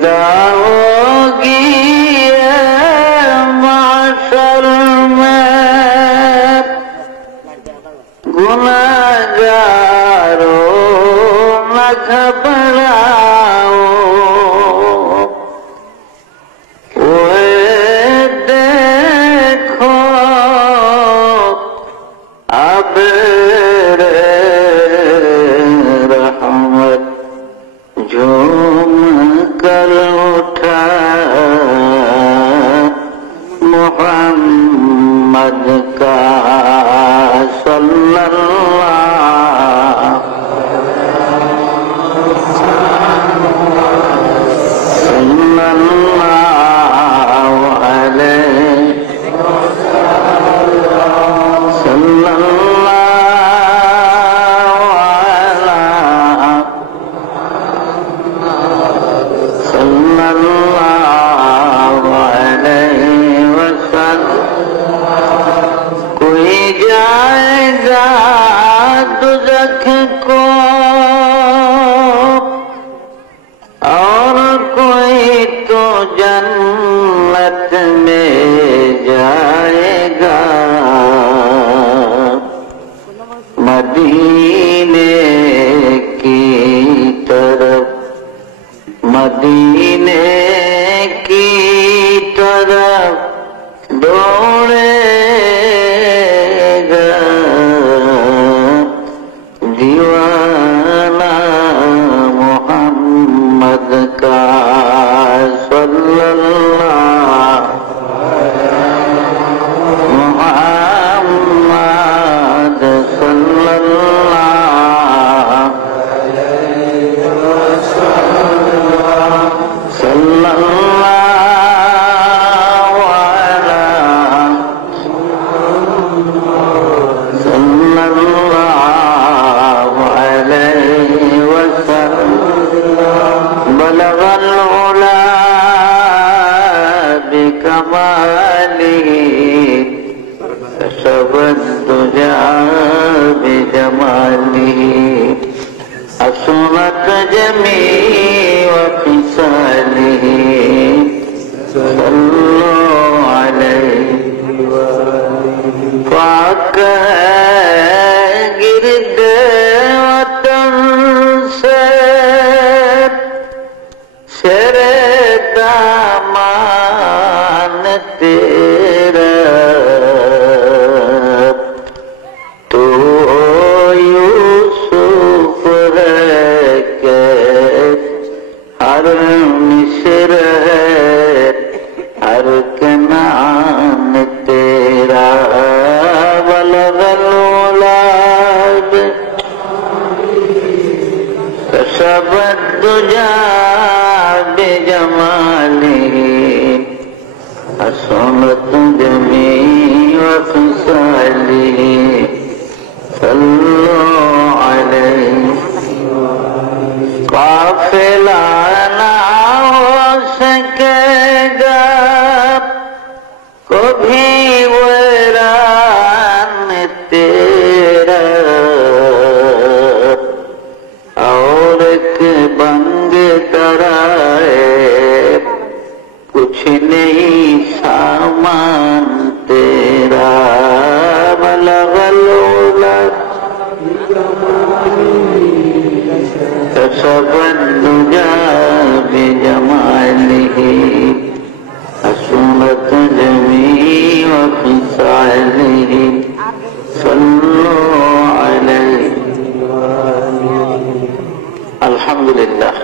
विदा होगी माशर में गुनाहगारों न घबराओ देखो अब रहमत झूम कर उठा मोहम्मद का मदीने की तरफ दौड़ेगा दीवाना मोहम्मद का सल्लल्लाहु मोहम्मद सल्लल्लाहु असुनत जमी वफिसालिह सल्लल्लाहु अलैहि पाक गिरद वतन से शेरे दामान तेरा असुनत जमी वफिसालिह सल्लल्लाहु अलैहि काफिला ना हो सकेगा कभी वीरान तेरा और एक बंग तराए कुछ नहीं सामान तेरा बलगलोला तसबन्नुजा बिजमालिह असुनत जमी वफिसालिह सल्लल्लाहु अलैहि अल्हम्दुलिल्लाह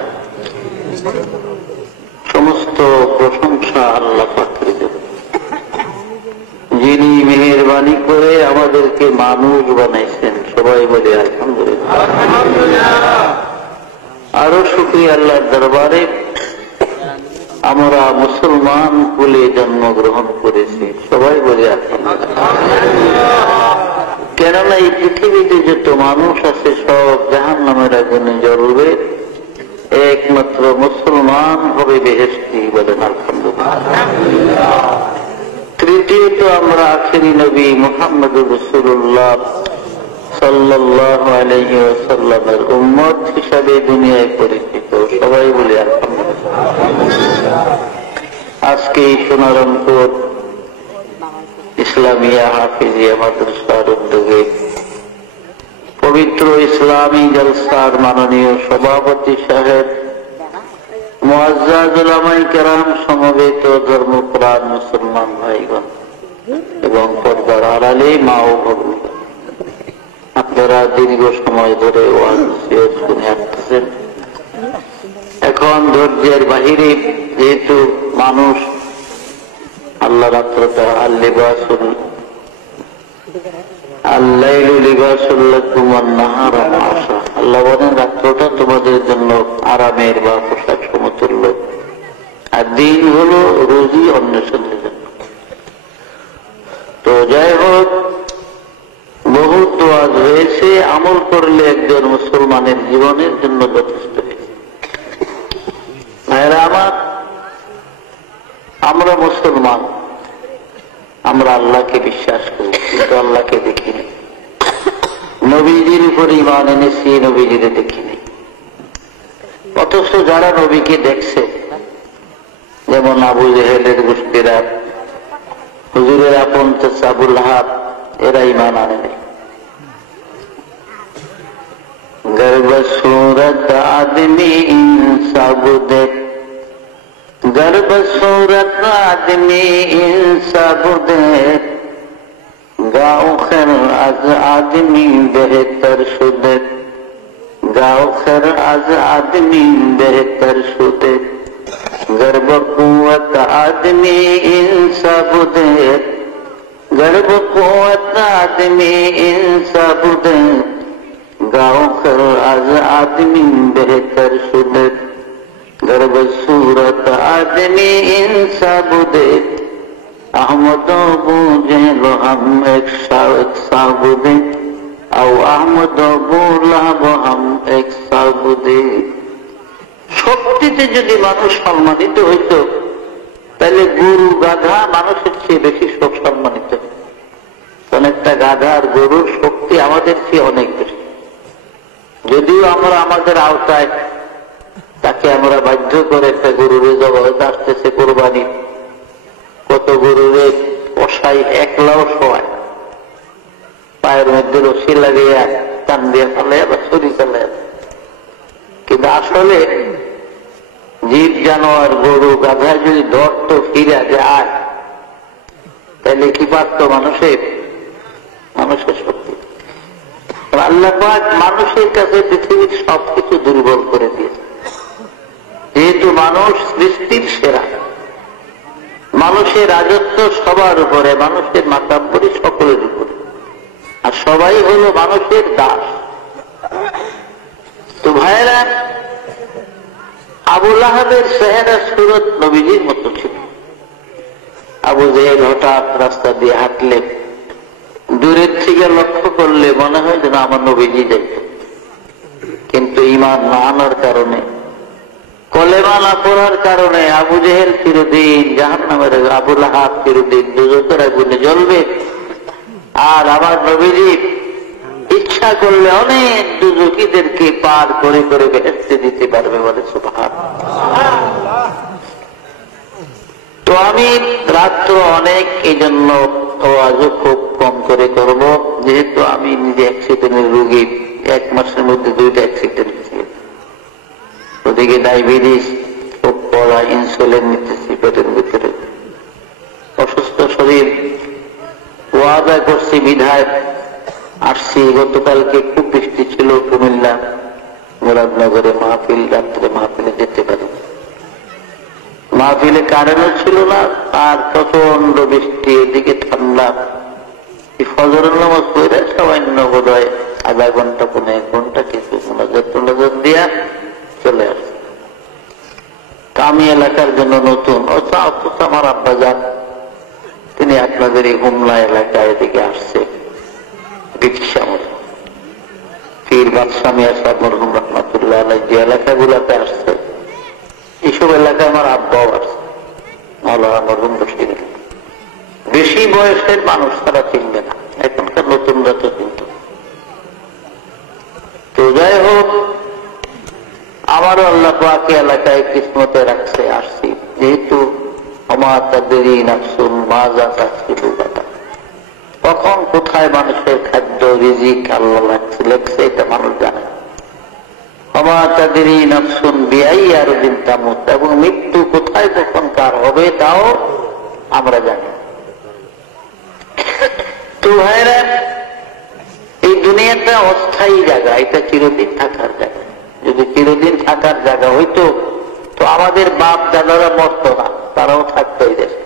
समस्त प्रशंसा आल्लाह पाकेর জন্য যিনি মেহেরবানি করে আমাদেরকে মানুষ বানাইছেন সবাই বলে আলহামদুলিল্লাহ আলহামদুলিল্লাহ আরো শুকরিয়া আল্লাহর দরবারে আমরা মুসলমান কুলে জন্মগ্রহণ করেছি সবাই বলে আলহামদুলিল্লাহ কেননা এই পৃথিবীতে যত মানুষ আছে সব জাহান্নামের আগুনে জ্বলবে একমাত্র মুসলমান হবে বেহেশতি বলেন আলহামদুলিল্লাহ তৃতীয়ত আমরা আখেরি নবী মুহাম্মদুর রাসূলুল্লাহ সাল্লাল্লাহু আলাইহি ওয়াসাল্লামের উম্মত হিসাবে দুনিয়ায় পরিচিত সবাই বলে আলহামদুলিল্লাহ আজকে এই সোনারংপুর ইসলামিয়া হাফিজিয়া মাদ্রাসার উদ্যোগে পবিত্র ইসলামী জলসার মাননীয় সভাপতি সাহেব, মুআজ্জাজ উলামায়ে কেরাম, সমবেত ধর্মপ্রাণ মুসলমান ভাইগণ এবং পর্দার আড়ালে মা ও ভগ্নীগণ, আপনারা দীর্ঘ সময় ধরে ওয়াজ শুনে আসতেছেন। এখন ধৈর্যের বাহিরে, যেহেতু মানুষ আল্লাহ রাত্রটা আল্লাহ বলেন রাত্রটা তোমাদের জন্য আরামের বা পোশাক সমতুল্য, আর দিন হলো রুজি অন্বেষণের জন্য। তো যাই হোক, বহুত ওয়াজ হয়েছে, আমল করলে একজন মুসলমানের জীবনের জন্য যথেষ্ট হয়েছে। ভাইরা আমার, আমরা মুসলমান, আমরা আল্লাহকে বিশ্বাস করি, কিন্তু আল্লাহকে দেখিনি। নবীজির উপর ঈমান এনেছি, নবীজিরে দেখিনি। অথচ যারা নবীকে দেখছে, যেমন আবু জেহেলের গোষ্ঠীরা, হুজুরের আপন চাচা আবুল লাহাব, এরা ঈমান আনেনি। गर्भ सूरत आदमी इंसाबुदे, गर्भ सूरत आदमी इंसाबुदे, गाँव खैर आज आदमी बेहतर शुदे, गाँव खैर आज आदमी बेहतर शुदे, गर्भ कुवत आदमी इंसाबुदे, गर्भ कुवत आदमी इंसाबुदे, गाँव खर आज आदमी बेहतर सुदे, गर्भ सूरत आदमी इंसाबुदे, अहमद बूझे लो हम एक साबुदे, और अहमद बोला हम एक साबुदे। শক্তিতে যদি মানুষ সম্মানিত হইত, তাহলে গরু গাধা মানুষের চেয়ে বেশি সম্মানিত। অনেকটা গাধা আর গরুর শক্তি আমাদের চেয়ে অনেক বেশি। যদিও আমরা আমাদের আওতায় তাকে আমরা বাধ্য করে একটা গরুরে জবাই আসতেছে কোরবানি, কত গরুরে কষাই একলাও শোয়ায়, পায়ের মধ্যে রশি লাগিয়ে টান দিয়ে ফেলে বা ছুরি ফেলে। কিন্তু আসলে জীব জানোয়ার গরু গাধা যদি ধরত ফিরা যায়, তাহলে কি পারত মানুষের শক্তি। আল্লাহ পাক মানুষের কাছে পৃথিবীর সবকিছু দুর্বল করে দিয়েছে। যেহেতু মানুষ সৃষ্টির সেরা, মানুষের রাজত্ব সবার উপরে, মানুষের মাতাব্বরি সকলের উপরে, আর সবাই হলো মানুষের দাস। তো ভাইয়েরা, আবু লাহাবের চেহারা সুরত নবীজির মতো ছিল। আবু জেহেল হঠাৎ রাস্তা দিয়ে হাঁটলে দূরের থেকে লক্ষ্য করলে মনে হয় যেন আমার নবীজি যাইত, কিন্তু ঈমান না আনার কারণে, কলেমা না পড়ার কারণে আবু জেহেল চিরদিন জাহান্নামের, আবু লাহাব চিরদিন দুজকের আগুনে জ্বলবে। আর আমার নবীজি ইচ্ছা করলে অনেক দুজকিদেরকে পার করে করে বেহেশতে দিতে পারবে, বলে সুবহানাল্লাহ। তো আমি রাত্র অনেক, এই জন্য আজও খুব কম করে করব, যেহেতু আমি নিজে অ্যাক্সিডেন্টের রোগী। 1 মাসের মধ্যে 2টা অ্যাক্সিডেন্ট হয়েছে। ওদিকে ডায়াবেটিস, খুব পড়া, ইনসুলিন নিতেছি পেটের ভিতরে, অসুস্থ শরীর। ওয়াদা করছি বিধায় আসছি। গতকালকে খুব বৃষ্টি ছিল কুমিল্লা মুরাদনগরে মাহফিল, রাত্রে মাহফিলে যেতে পারি। মাহফিলে কারেন্টও ছিল না, আর প্রচন্ড বৃষ্টি, এদিকে ঠান্ডা। ফজরের নামাজ পড়ে সামান্য বোধ হয় আধা ঘন্টা 15 ঘন্টা কিছু নজর দিয়া চলে আসছে। আমি এলাকার জন্য নতুন, আমার আব্বা যান, তিনি আপনাদের এই হুমলা এলাকায় এদিকে আসছে ব্রিটিশ আমলে। পীর বাদশাহ মিয়া সাহেব মরহুম রহমাতুল্লাহ আলাইহি যে এলাকাগুলোতে আসছে, এইসব এলাকায় আমার আব্বাও আসছে, মাওলানা মরহুম বসির। বেশি বয়সের মানুষ তারা চিনবে না, এখনকার নতুনরা তো চিনত। তো যাই হোক, আমারও আল্লাহ পাক এলাকায় কিসমতে রাখছে, আসছি। যেহেতু ওমা তাদরি নাফসুন মাযা তাকসিবু গাদা। কখন কোথায় মানুষের খাদ্য রিজিক আল্লাহ লেখছে এটা মানুষ জানে। ওমা তাদরি নাফসুন বিআইয়ি আরদিন তামুত, এবং মৃত্যু কোথায় কখন কার হবে তাও আমরা জানি। তো ভাইরা, এই দুনিয়াটা অস্থায়ী জায়গা, এটা চিরদিন থাকার জায়গা। যদি চিরদিন থাকার জায়গা হইতো তো আমাদের বাপ দাদারা মরত না, তারাও থাকতো এই দেশে,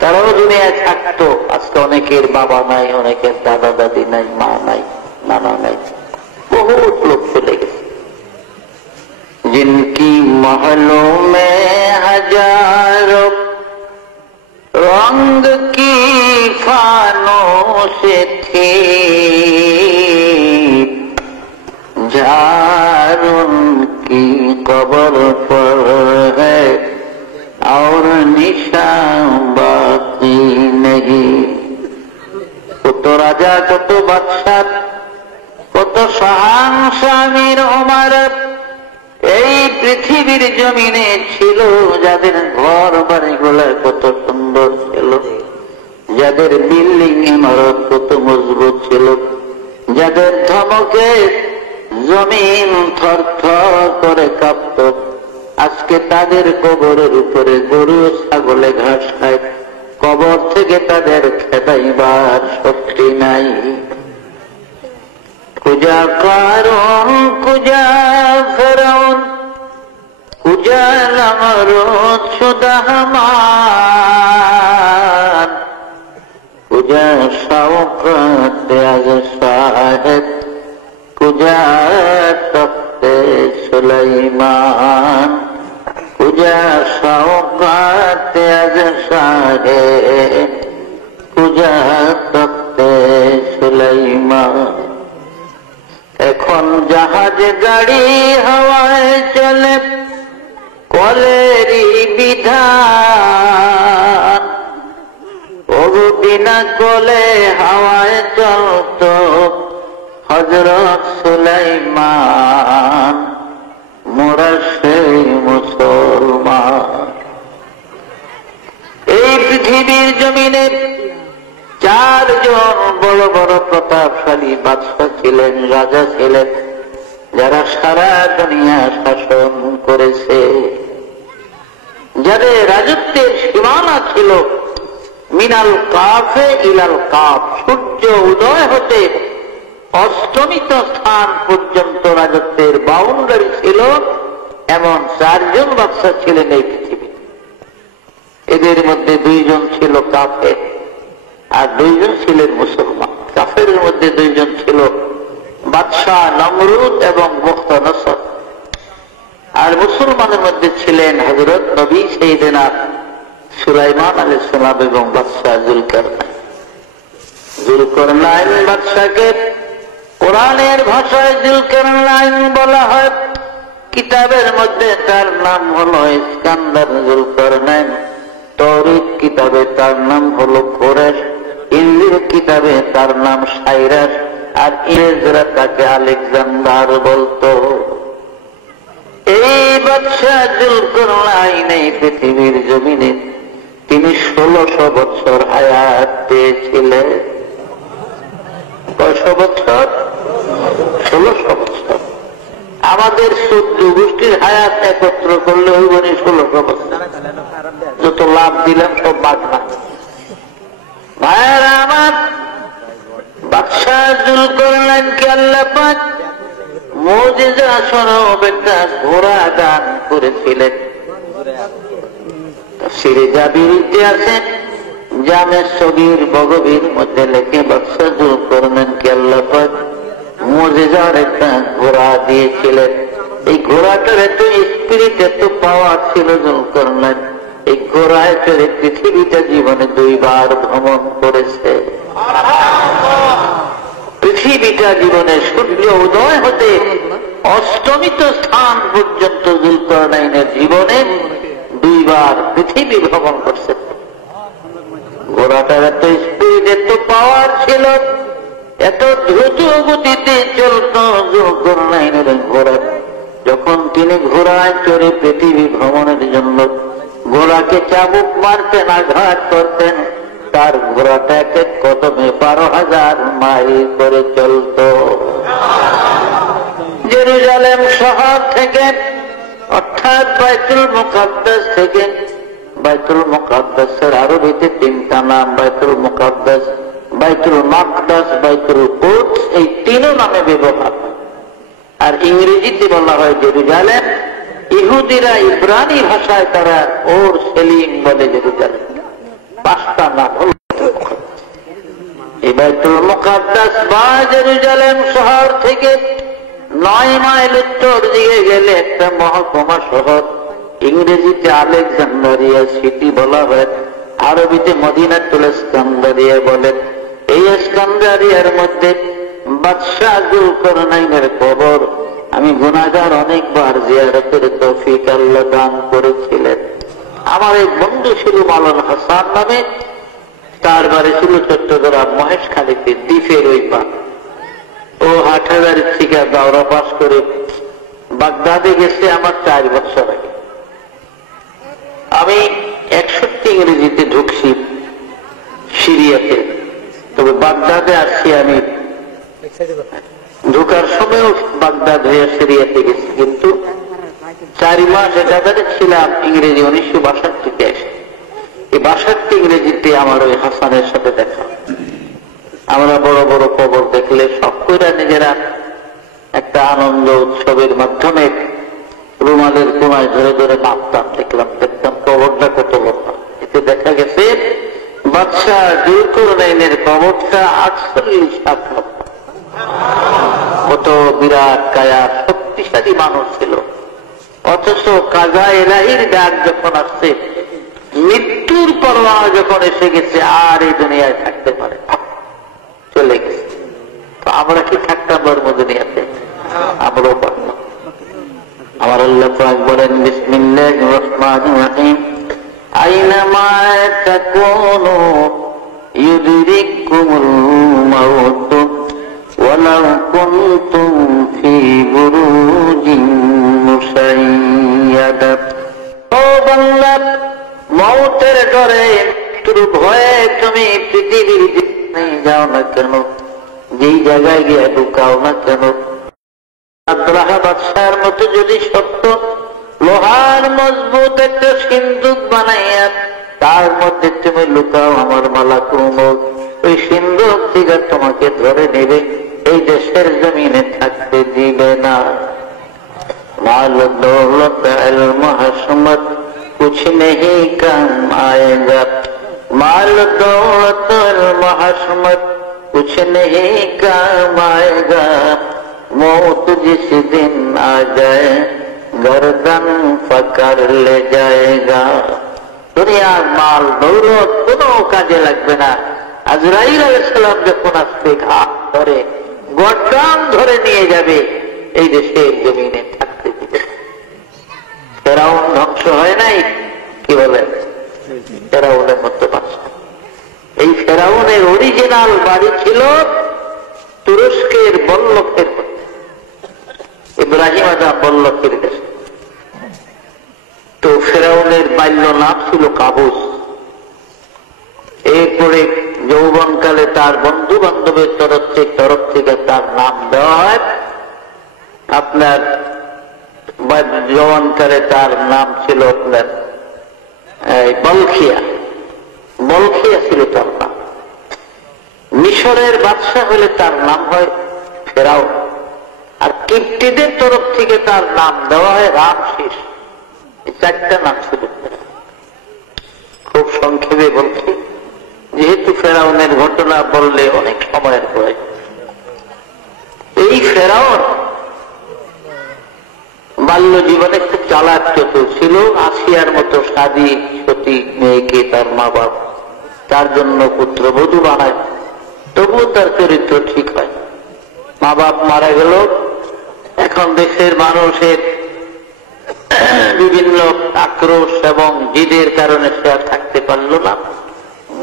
তারাও দুনিয়ায় থাকতো। আজকে অনেকের বাবা নাই, অনেকের দাদা দাদি নাই, মা নাই, নানা নাই, বহুত লোক চলে গেছে। जिनकी महलों में हजारों रंग की फानों से थी, झार उनकी कब्र पर है और निशान बाकी नहीं। কত রাজা, কত বাদশা, কত শাহানশামীর ওমর এই পৃথিবীর জমিনে ছিল, যাদের ঘর বাড়িগুলো কত সুন্দর ছিল, যাদের বিল্ডিং ইমারত কত মজবুত ছিল, যাদের ধমকে জমিন থরথর করে কাঁপত, আজকে তাদের কবরের উপরে গরু ছাগলে ঘাস খায়, কবর থেকে তাদের খেদাইবার শক্তি নাই। কুজা কারণ, কুজা ফেরাউন, কুজা নমরুদ সুদাহমান, কুজা শওকত আজ সাহেব, কুজা তখতে সুলাইমান, কুজা শওকত আজ সাহেব, কুজা তখতে সুলাইমান। এখন জাহাজ গাড়ি হাওয়ায় চলে, কলেরই বিধান, ওগো বিনা কলে হাওয়ায় চলত হযরত সুলাইমান, মোরা সেই মুসলমান। এই পৃথিবীর জমিনে চারজন বড় বড় প্রতাপশালী বাদশা ছিলেন, রাজা ছিলেন, যারা সারা দুনিয়া শাসন করেছে, যাদের রাজত্বের সীমানা ছিল মিনাল কাফে ইলাল কাফ, সূর্য উদয় হতে অস্তমিত স্থান পর্যন্ত রাজত্বের বাউন্ডারি ছিল। এমন চারজন বাদশা ছিলেন এই পৃথিবীতে। এদের মধ্যে দুইজন ছিল কাফের আর দুইজন ছিলেন মুসলমান। কাফের মধ্যে দুইজন ছিল বাদশাহ নমরুদ এবং মুখতানসর, আর মুসলমানের মধ্যে ছিলেন হযরত নবী সাইয়েদনা সুলাইমান আলাইহিস সালাম এবং বাদশাহ জুলকারনাইন। জুলকারনাইন বাদশাকে কোরআনের ভাষায় জুলকারনাইন বলা হয়, কিতাবের মধ্যে তার নাম হলো ইস্কান্দার জুলকারনাইন, তৌরাত কিতাবে তার নাম হলো কোরেশ, ইনজিল কিতাবে তার নাম সাইরাস, আর ইংরেজরা তাকে আলেকজান্ডার বলতো। এই বাদশাহ জুলকারনাইন এই পৃথিবীর জমিনে তিনি 1600 বছর হায়াত পেয়েছিলেন। কয়শো বছর? 1600 বছর। আমাদের 14 গোষ্ঠীর হায়াত একত্র করলে হইব 1600 বছর। যত লাভ দিলাম সব বাগনা। ভাইয়েরা আমার, বাদশাহ জুলকারনাইনকে আল্লাহ পাক মুজিজা স্বরূপ একটা ঘোড়া দান করেছিলেন। তাফসীরে জাবির ইতিহাসে জামে সগীর বগবীর মধ্যে লেখে বাদশাহ জুলকারনাইনকে আল্লাহ পাক মুজিজার একটা ঘোড়া দিয়েছিলেন। এই ঘোড়াটার এত স্পিরিট, এত পাওয়ার ছিল জুলকারনাইন, এই ঘোড়ায় চড়ে পৃথিবীটা জীবনে 2 বার ভ্রমণ করেছে। পৃথিবীটা জীবনে সূর্য উদয় হতে অস্তমিত স্থান পর্যন্ত জুলকারনাইনের জীবনে 2 বার পৃথিবী ভ্রমণ করছে। ঘোড়াটার এত স্পিড, এত পাওয়ার ছিল, এত দ্রুত গতিতে চলত জুলকারনাইনের ঘোড়া। যখন তিনি ঘোড়ায় চড়ে পৃথিবী ভ্রমণের জন্য ঘোড়াকে চাবুক মারতেন, আঘাত করতেন, তার ঘোড়াটা এক এক কদমে 12,000 মাইল করে চলত। জেরুজালেম শহর থেকে, অর্থাৎ বাইতুল মুকাদ্দাস থেকে, বাইতুল মুকাদ্দাসের আরবিতে 3টা নাম, বাইতুল মুকাদ্দাস, বাইতুল মাকদাস, বাইতুল কুদস, এই 3 নামে ব্যবহার। আর ইংরেজিতে বলা হয় জেরুজালেম। ইহুদিরা ইব্রানি ভাষায় তারা ওর সেলিম বলে জেরুজালেম। 5টা নাম হল এই বাইতুল মুকাদ্দাস বা জেরুজালেম শহর থেকে 9 মাইল উত্তর দিকে গেলে একটা মহকুমা শহর, ইংরেজিতে আলেকজান্ডারিয়া সিটি বলা হয়, আরবিতে মদিনাতুল ইস্কান্দারিয়া বলে। এই ইস্কান্দারিয়ার মধ্যে বাদশাহ যুলকারনাইনের কবর আমি গুনাহগার অনেকবার জিয়ারতের তৌফিক আল্লাহ দান করেছিলেন। আমার এক বন্ধু ছিল মাওলানা হাসান নামে, তার বাড়ি ছিল চট্টগ্রাম মহেশখালীতে, দ্বীপের ওই পা। ও হাটহাজারী থেকে দাওরা পাস করে বাগদাদে গেছে আমার 4 বছর আগে। আমি 61 ইংরেজিতে ঢুকছি সিরিয়াতে, তবে বাগদাদে আসছি আমি ঢুকার সময়ও বাগদাদ হয়ে সিরিয়াতে গেছি, কিন্তু 4 মাস একাধারে ছিলাম ইংরেজি 1962-তে এসে। এই 62 ইংরেজিতে আমার ওই হাসানের সাথে দেখা। আমরা বড় বড় কবর দেখলে সব কইরা নিজেরা একটা আনন্দ উৎসবের মাধ্যমে রুমালের কোনায় ধরে ধরে নামতাম, দেখতাম কবরটা কত বড়। এতে দেখা গেছে বাদশাহ যুলকারনাইনের কবরটা 48 হাত লম্বা। কত বিরাট কায়া, শক্তিশালী মানুষ ছিল। অথচ কাজা এলাহির ডাক যখন আসছে, মৃত্যুর পরোয়ানা যখন এসে গেছে, আর এই দুনিয়ায় থাকতে পারে না, চলে গেছে। তো আমরা কি থাকতাম দুনিয়াতে? আমরাও পারলাম। আমার আল্লাহ পাক বলেন বিসমিল্লাহির রহমানির রহিম, আইনামা তাকুনু ইউদরিকুমুল মাউত ওয়ালাউ কুনতুম ফি বুরুজিন মুশাইয়াদা। ও বান্দা, মওতের ডরে, মৃত্যুর ভয়ে তুমি পৃথিবীর যেখানে যাও না কেন, যেই জায়গায় গিয়ে ঢুকাও না কেন, আব্রাহা বাদশার মতো যদি সত্য লোহার মজবুত একটা সিন্দুক বানাইয়া তার মধ্যে তুমি লুকাও, আমার মালাকুল মউত ওই সিন্দুক থেকে তোমাকে ধরে নেবে, এই দেশের জমিনে থাকতে দিবে না। মাল দৌলত ইলম হশমত कुछ नहीं काम आएगा, माल दौलत इल्म हशमत कुछ नहीं काम आएगा, मौत जिस दिन आ जाए गर्दन पकड़ ले जाएगा। দুনিয়ার মাল দৌলত কোনো কাজে লাগবে না। আজরাইল আলাইহিস সালাম যখন আসবে ঘাট ধরে গর্দান ধরে নিয়ে যাবে, এই দেশের জমিনে থাকতে দিবে। ফেরাউন ধ্বংস হয় নাই, কি বলেন? ফেরাউনের মতো বাদশা। এই ফেরাউনের অরিজিনাল বাড়ি ছিল তুরস্কের বল্লকের মধ্যে, ইব্রাহিম আদম বল্লকের দেশে। তো ফেরাউনের বাল্য নাম ছিল কাবুস। এরপরে যৌবনকালে তার বন্ধু বান্ধবের তরফ থেকে তার নাম দেওয়া হয় আপনার, যৌবনকালে তার নাম ছিল আপনার বলখিয়া। বলখিয়া ছিল তার নাম। মিশরের বাদশা হলে তার নাম হয় ফেরাউন। আর কিপ্টিদের তরফ থেকে তার নাম দেওয়া হয় রামসিস। এই 4টা নাম ছিল। খুব সংক্ষেপে বলছি, যেহেতু ফেরাউনের ঘটনা বললে অনেক সময়ের প্রয়োজন। এই ফেরাউন বাল্য জীবনে খুব চালাক চতুর ছিল। আসিয়ার মতো সাদী সতী মেয়েকে তার মা বাপ তার জন্য পুত্রবধূ বানায়, তবুও তার চরিত্র ঠিক হয়। মা বাপ মারা গেল। এখন দেশের মানুষের বিভিন্ন আক্রোশ এবং জিদের কারণে সে আর থাকতে পারল না।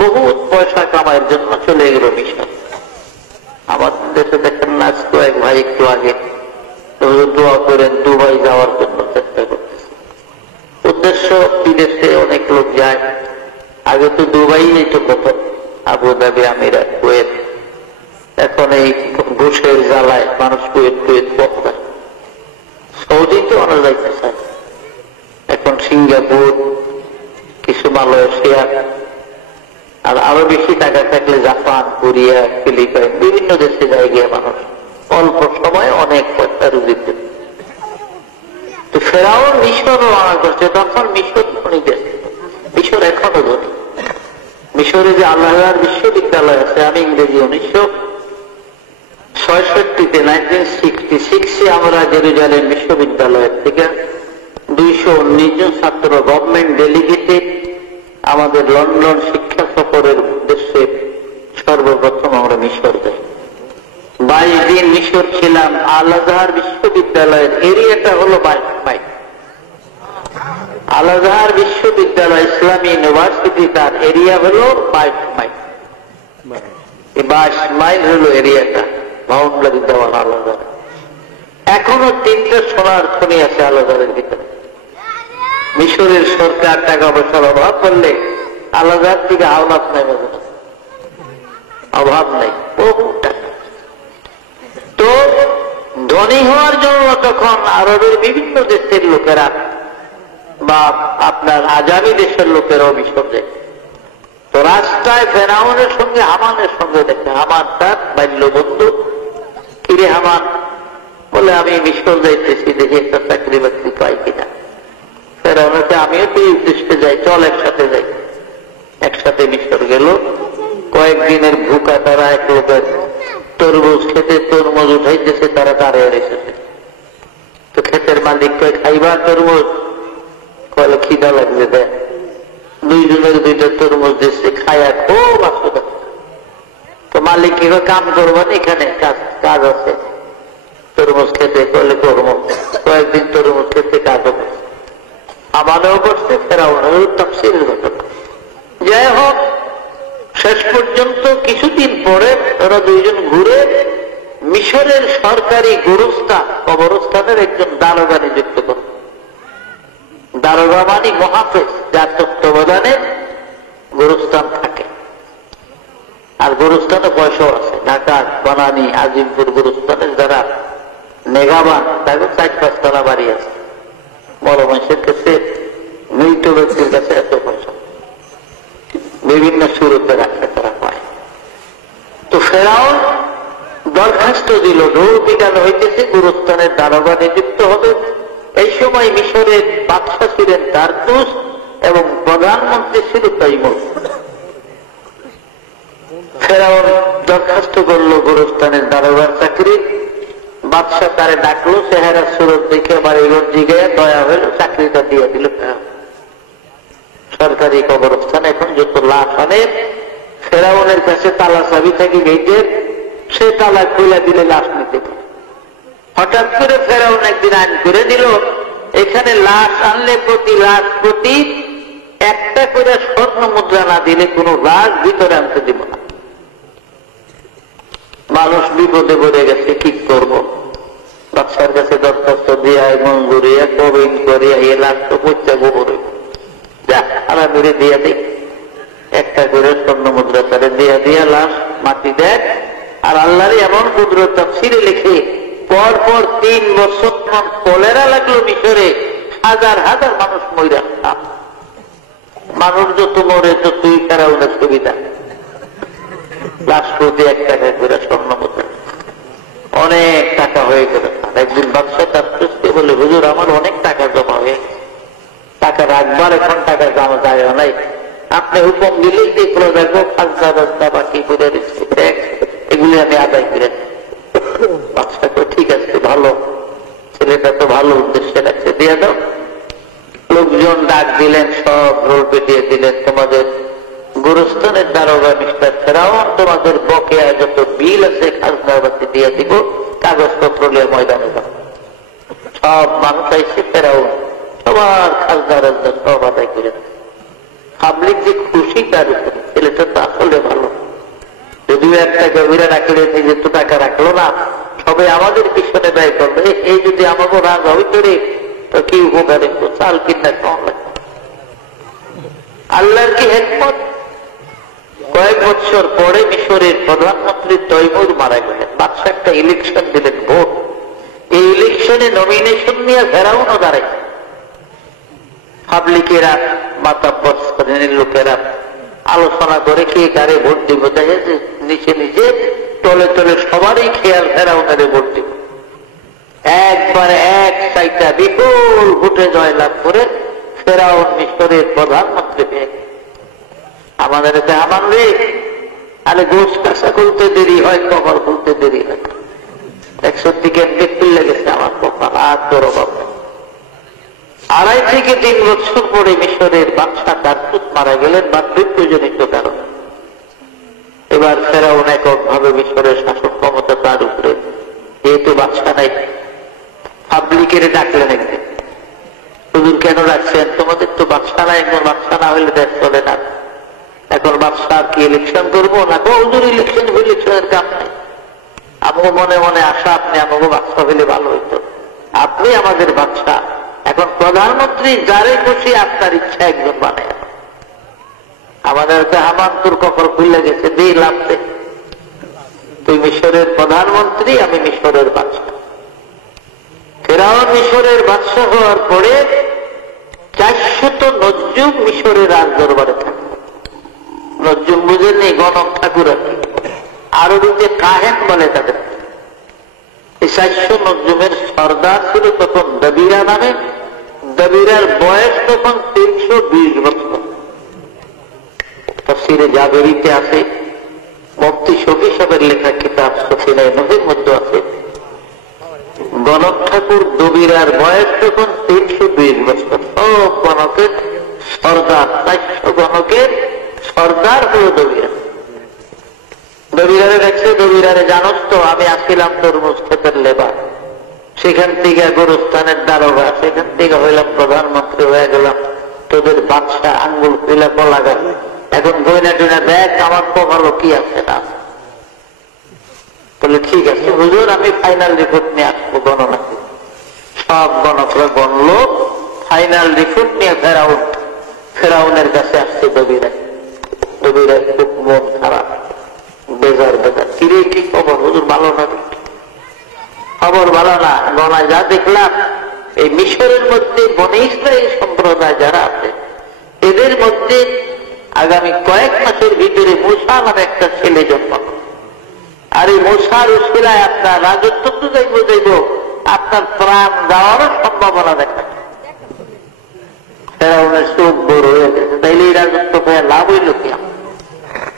বহুত পয়সা কামাইয়ের জন্য চলে গেল মিশন। আমাদের দেশে দেখেন না, এক ভাই একটু আগে দোয়া করেন দুবাই যাওয়ার জন্য চেষ্টা করতেছে। ও উদ্দেশ্য বিদেশে অনেক লোক যায়। আগে তো দুবাই যেত কত, আবুধাবি, আমিরাত, কুয়েত। এখন এই ঘুষের জ্বালায় মানুষ কুয়েত কুয়েত পড়ায়। সৌদি তো অনেক যাইতে চায়। এখন সিঙ্গাপুর, কিছু মালয়েশিয়া, আর আরো বেশি টাকা থাকলে জাপান, কোরিয়া, ফিলিপাইন, বিভিন্ন দেশে যায় গিয়ে মানুষ অল্প সময় অনেক পয়সা রুজিতে। তো ফেরাউন মিশর রওনা করছে, তখন মিশর ধনী দেশ। মিশর এখনো ধনী। মিশরে যে আল্লাহর বিশ্ববিদ্যালয় আছে, আমি ইংরেজি 1966-তে 1966 আমরা জেরুজালেম বিশ্ববিদ্যালয়ের থেকে 219 জন ছাত্র গভর্নমেন্ট ডেলিগেটে আমাদের লন্ডন শিক্ষা সফরের উদ্দেশ্যে সর্বপ্রথম আমরা মিশর যাই। 22 দিন মিশর ছিলাম। আল আজহার বিশ্ববিদ্যালয়ের এরিয়াটা হলো 22 মাইল। আল আজহার বিশ্ববিদ্যালয় ইসলামী ইউনিভার্সিটি, তার এরিয়া হলো 22 মাইল। এই 22 মাইল হলো এরিয়াটা, বাউন্ডারি দেওয়া আল আজহার। এখনো 3টা সোনার খনি আছে আল আজহারের ভিতরে। মিশরের সরকার টাকা পয়সার অভাব করলে আল আজহার থেকে আওলাদ নেই, অভাব নেই, বহু টাকা। তো ধনী হওয়ার জন্য তখন আরবের বিভিন্ন দেশের লোকেরা বা আপনার আজামি দেশের লোকেরাও মিশর যায়। তো রাস্তায় ফেরাউনের সঙ্গে হামানের সঙ্গে দেখে, হামান তার বাল্য বন্ধু। কিরে হামান, বলে আমি মিশর যাইতেছি, দেখি একটা চাকরি বাকরি পাই কিনা। ফেরাউনকে আমিও তো এই উদ্দেশ্যে যাই, চল একসাথে যাই। একসাথে মিশর গেল। কয়েকদিনের ভুকা তারা এক লোকের তরমুজ খেতে, তরমুজ উঠাইতেছে, তারা দাঁড়িয়ে রেখেছে। তো ক্ষেতের মালিক কয়, খাইবা তরমুজ? কয়লো খিদা লাগবে, দেয়। দুইজনের 2টা তরমুজ দিচ্ছে, খায়া খুব আসবে। তো মালিক কি কাম করবেন, এখানে কাজ আছে তরমুজ খেতে, কলে করবো। কয়েকদিন তরমুজ খেতে কাজ হবে, আমারও করছে, ফেরাউনেরও তাফসীরের ঘটনা। যাই হোক, শেষ পর্যন্ত কিছুদিন পরে তারা দুইজন ঘুরে মিশরের সরকারি কবরস্থানের একজন দারোগা নিযুক্ত করে। দারোগা মানে মহাফেজ, যার তত্ত্বাবধানে গোরস্থান থাকে। আর গোরস্থানে পয়সাও আছে। ঢাকা, বনানী, আজিমপুর গোরস্থানের যারা মেঘাবান, তাদের 4-5 তলা বাড়ি আছে। বড় মানুষের কাছে, মৃত ব্যক্তির কাছে এত পয়সা, বিভিন্ন সুরতে রাখতে তারা পায়। তো ফেরাউন দরখাস্ত দিল, ঢোল পিটানো হইতেছে, গুরুস্থানের দারোগা নিযুক্ত হবে। এই সময় মিশরের বাদশা ছিলেন দারতুস এবং প্রধানমন্ত্রী ছিল তৈমুর। ফেরাউন দরখাস্ত করলো গুরুস্থানের দারোগার চাকরি। বাদশা তারে ডাকলো, চেহারা সুরত দেখে আমার এগুলো জিগায় দয়া হইল, চাকরিটা দিয়ে দিল। সরকারি কবরস্থান এখন যত লাশ আনে, ফেরাউনের কাছে তালা চাবি থাকে গেটের, সে তালা খুলে দিলে লাশ নিতে পারে। হঠাৎ করে ফেরাউন একদিন আইন করে দিল, এখানে লাশ আনলে প্রতি লাশ প্রতি 1টা করে স্বর্ণ মুদ্রা না দিলে কোন লাশ ভিতরে আনতে দিব না। মানুষ বিপদে পড়ে গেছে, কি করব? বাদশার কাছে দরখাস্ত দিয়ে মঞ্জুরি কবিন করিয়া এ লাশ তো পচা গোবর মেরে দিয়ে দিই। 1টা করে স্বর্ণ মুদ্রা তারে দিয়ে দিয়ে লাশ মাটি দেয়। আর আল্লাহর এমন কুদরত তাফসীরে লিখে, পরপর 3 বছর কলেরা লাগলো মিশরে, হাজার হাজার মানুষ মরে। মানুষ যত মরে ততই ফেরাউনের সুবিধা। লাশ প্রতি 1 টাকা করে স্বর্ণ মুদ্রা, অনেক টাকা হয়ে গেল। একদিন বাদশা তাফসীরকে বলে, হুজুর আমার অনেক টাকা জমা হয়ে গেছে, টাকা রাখবার এখন টাকা জমা যায় নাই, আপনি হুকুম দিলেই দেখলো দেখো খাজনা রাস্তা বাকি করে এগুলি আমি আদায় করে। বাদশা কই, ঠিক আছে, ভালো ছেলেটা তো ভালো উদ্দেশ্যে রাখছে, দিয়ে দাও। লোকজন ডাক দিলেন, সব রোল পেটিয়ে দিলেন, তোমাদের গুরুস্থানের দারোগা মিস্টার ফেরাউন তোমাদের বকেয়া যত বিল আছে খাজনা বাতি দিয়ে দিব, কাগজপত্র নিয়ে ময়দানে যাও। সব মানুষ আইসে, ফেরাউন সবার খাজনা রাজনা সব আদায় করে। পাবলিক যে খুশি তার উপরে, ছেলেটা তো আসলে ভালো, যদিও 1 টাকা ঘুরে রাখলে যেহেতু টাকা রাখলো না, সবাই আমাদের পিছনে ব্যয় করবে। এই যদি আমাকে রাগ হইতে তো কি উপকারে চাল কিনা কম লাগবে। হেকমত, কয়েক বছর পরে মিশরের প্রধানমন্ত্রী তৈমুর মারা গেলেন। বাদশা একটা ইলেকশন দিলেন, ভোট। এই ইলেকশনে নমিনেশন নিয়ে ফেরাউনও দাঁড়ায়। পাবলিকেরা, মাতাব্বর শ্রেণীর লোকেরা আলোচনা করে কে কারে ভোট দিব, দেখে নিচে নিচে তলে তলে সবারই খেয়াল ফেরাউনের ভোট দিব। একবারে এক সাইটা বিপুল ভোটে জয়লাভ করে ফেরাউন মিশরের প্রধানমন্ত্রী হয়ে। আমাদের এতে আমার রে, আরে গোস কাঁচা খুলতে দেরি হয়, কপাল খুলতে দেরি হয়। 100 ক্যান্ডিডেট খুলে গেছে আমার কপাল, আর তোর অভাব নেই। 2.5 থেকে 3 বছর পরে মিশরের বাদশা কারতুস মারা গেলেন বার্ধক্যজনিত কারণে। এবার ফেরাউন এককভাবে মিশরের শাসন ক্ষমতা তার উপরে, যেহেতু বাদশা নাই। পাবলিকের ডাকলেন একদিন, হুজুর কেন ডাকছেন? তোমাদের তো বাদশা নাই, একজন বাদশা না হইলে দেশ চলে না। এখন বাদশা কি ইলেকশন করবো না? হুজুর ইলেকশন ইলেকশনের কাম নাই। আমাকে মনে মনে আশা, আপনি আমাকে বাদশা হইলে ভালো হইতো। আপনি আমাদের বাদশা, এখন প্রধানমন্ত্রী যারে খুশি আপনার ইচ্ছা একজন বানায়। আমাদের হামান তোর কখনো খুলে গেছে, দিয়ে লাভ দে। তুই মিশরের প্রধানমন্ত্রী, আমি মিশরের বাদশা। ফেরাউন মিশরের বাদশা হওয়ার পরে 400 নজরুম মিশরের রাজ দরবারে থাকে। নজরুম বুঝেননি? গণক ঠাকুর আর কি, আরবিতে কাহেন বলে তাদের। এই 400 নজরুমের সর্দার ছিল তখন দবিরা নামে। দবিরার বয়স তখন 320 বছর। তাফসীরে জাবেরিতে আছে, মুফতি শফি সাহেবের লেখা কিতাব সফিনায়ে নূরের মধ্যে আছে, গণক ঠাকুর দবিরার বয়স তখন 320 বছর। সব গণকের সর্দার, 400 গণকের সর্দার হল দবিরা। দবিরারে দেখছে, দবিরারে জানোস তো আমি আসছিলাম তরমুজ ক্ষেতের লেবার, সেখান থেকে গোরস্থানের দারোগা, সেখান থেকে হইলাম প্রধানমন্ত্রী হয়ে গেলাম, তোদের বাদশা আঙ্গুল খুলে কলা গাছ। এখন গয়না টয়না দেখ আমার কপালও কি আছে না। বলে ঠিক আছে হুজুর, আমি ফাইনাল রিপোর্ট নিয়ে আসবো গণনা। সব গণকরা গণলো, ফাইনাল রিপোর্ট নিয়ে ফেরাউনের কাছে আসছে দবিরা। দবিরা খুব মন খারাপ, বেজার বেজার। কিরে কি খবর? হুজুর ভালো না? খবর ভালো না। গণায় যা দেখলাম, এই মিশরের মধ্যে বনে ইসরায়েল সম্প্রদায় যারা আছে, এদের মধ্যে আগামী কয়েক মাসের ভিতরে মূসা নামে একটা ছেলে জন্ম। আর এই মূসার উসিলায় আপনার রাজত্ব তো যাইব, আপনার প্রাণ যাওয়ারও সম্ভাবনা দেখা। ফেরাউনের চোখ বড় হয়ে গেছে, তাইলে এই রাজত্ব পেয়ে লাভ হইল কি?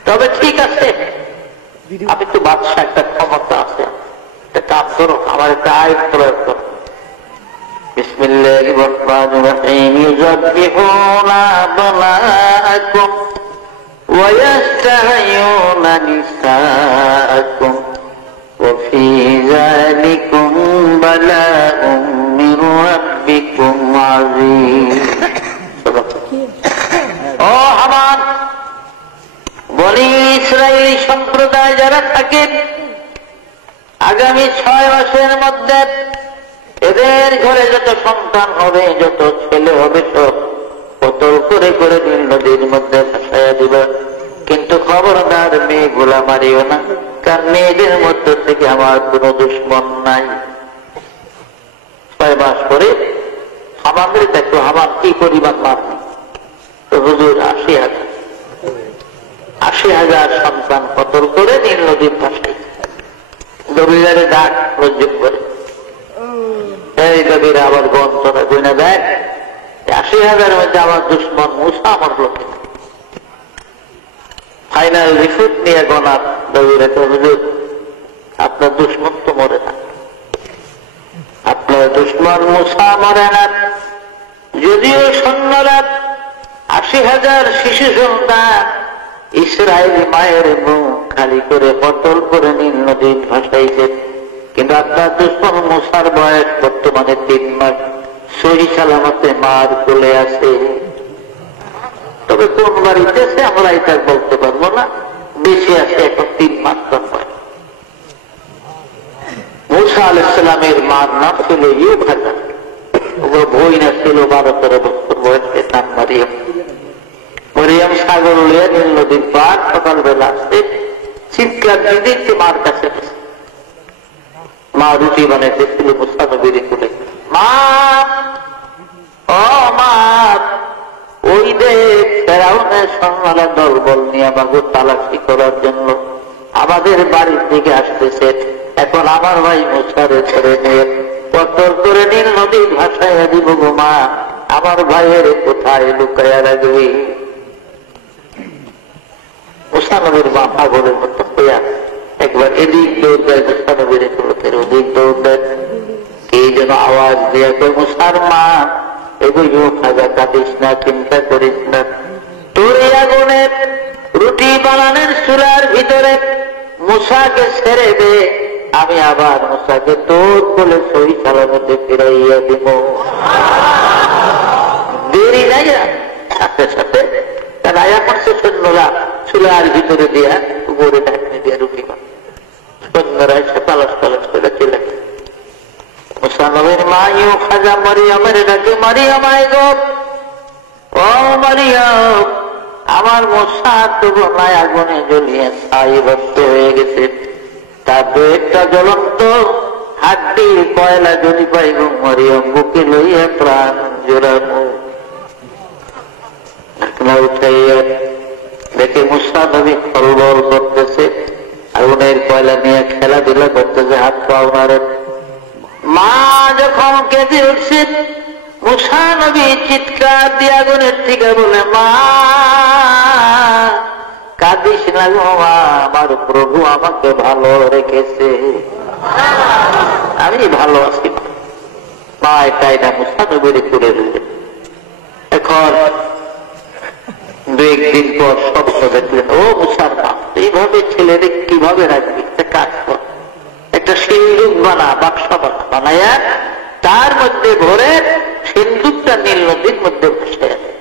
তবে ঠিক আছে, আমি তো বাদশা, একটা ক্ষমতা আছে, একটা কাজ করো, আমার একটা আইন প্রয়োগ করো। বিসমিল্লাহির রহমানির রহিম। ইউযাব্বিহুনা আবনাআকুম ওয়া ইস্তাহয়ুনা নিসাআকুম ওয়া ফী যালিকুম বালাউম মির রাব্বিকুম আযীম। ও হামান, বনি ইসরায়েলি সম্প্রদায় যারা থাকেন, আগামী 6 মাসের মধ্যে এদের ঘরে যত সন্তান হবে, যত ছেলে হবে, সব কতল করে করে নীল নদীর মধ্যে ভাসাইয়া দিবে। কিন্তু খবরদার মেয়েগুলা মারিও না, কারণ মেয়েদের মধ্যে থেকে আমার কোন দুশ্মন নাই। 6 মাস পরে আমাদের দেখো আমার কি পরিমাণ মারনি। তো হুজুর 80,000 সন্তান কতল করে নীল নদীর ভাসাই। দবিরারে ডাক প্রযোগ করে, এই দবিরা আবার গন্তরা গুনে দেখ, 80,000 মধ্যে আমার দুশ্মন মূসা আমার লোকে। ফাইনাল রিপোর্ট নিয়ে গণার দবিরাকে, হুজুর আপনার দুশ্মন তো মরে না, আপনার দুশ্মন মূসা মরে না। যদিও সৈন্যরা 80,000 শিশু সন্তান ইসরায়েলি মায়ের মুখ খালি করে কতল করে নীল নদীর ভাসাইছে, কিন্তু আপনার দুশ্মন মূসার বয়স বর্তমানে 3 মাস, সহি সালামতে মার কোলে আছে। তবে কোন বাড়িতে আছে আমরা এটা বলতে পারবো না, বেশি আছে এখন 3 মাস বয়স। মূসা আলাইহিস সালামের মার নাম ছিল ইউহানা, ওর বই না ছিল 12-13 বছর বয়সে, নাম মারিয়াম। মরিয়ম ছাগল লিয়ে নীল নদীর পার সকালবেলা আসছে, চিৎকার দিতে মার কাছে গেছে। মা রুটি বানাইতেছিল মুসা নবীর কোলে। মা, ও মা, ওই দেখ ফেরাউনের সৈন্যরা দলবল নিয়ে আমাকে তালাশি করার জন্য আমাদের বাড়ির দিকে আসতেছে। এখন আমার ভাই মুসারে ছেড়ে নিয়ে পটল করে নীল নদীর ভাষায় দিব গো মা, আমার ভাইয়ের কোথায় লুকাইয়া রাখবি? মুসা নবীর মা পাগলের মতো হইয়া একবার এদিক দৌড় দেয়, মুসা নবীর কোলের ওদিক দৌড় দেয়। কে যেন আওয়াজ দিয়ে কই, মুসার মা এগুলো খাজা কাঁদিস না, চিন্তা করিস না, তোর এই আগুনের রুটি বানানোর চুলার ভিতরে মুসাকে ছেড়ে দে, আমি আবার মুসাকে তোর কোলে সই সালামতে ফিরাইয়া দিব। দেরি নাই, সাথে সাথে রায়া করছে সৈন্যরা চুলার ভিতরে দিয়া উপরে ঢাকনি দিয়া রুটি বানায়। সৈন্যরা এসে পালাস পালাস করে চলে গেছে। মুসা নবীর মা ইউ খাজা মারিয়ামের ডাকে, মারিয়ামায় গো, ও মারিয়াম, আমার মশা তো বোনায় আগুনে জ্বলিয়ে ছাই ভস্ত হয়ে গেছে, তার একটা জ্বলন্ত হাড্ডির কয়লা জ্বলি পাই গো মারিয়াম, বুকে লইয়া প্রাণ জোড়ানো। উঠাইয়া দেখে মুসা নবী ফলবল করতেছে, আগুনের কয়লা নিয়ে খেলাধুলা করতেছে, হাত পা মারে। মা যখন কেঁদে উঠছে, মুসা নবী চিৎকার দিয়ে আগুনের থেকে বলে, মা কাঁদিস না গো মা, আমার প্রভু আমাকে ভালো রেখেছে, আমি ভালো আছি। মা এটাই না মুসা নবীর তুলে দিলে। এখন দু একদিন পর স্বপ্ন দেখলেন, ও মুসার মা, এইভাবে ছেলেদের কিভাবে রাখবি? একটা কাজ কর, একটা সিন্ধুক বানা, বাক্সা বানাইয়া তার মধ্যে ভরে সিন্ধুকটা নীল নদীর মধ্যে বসে আছে,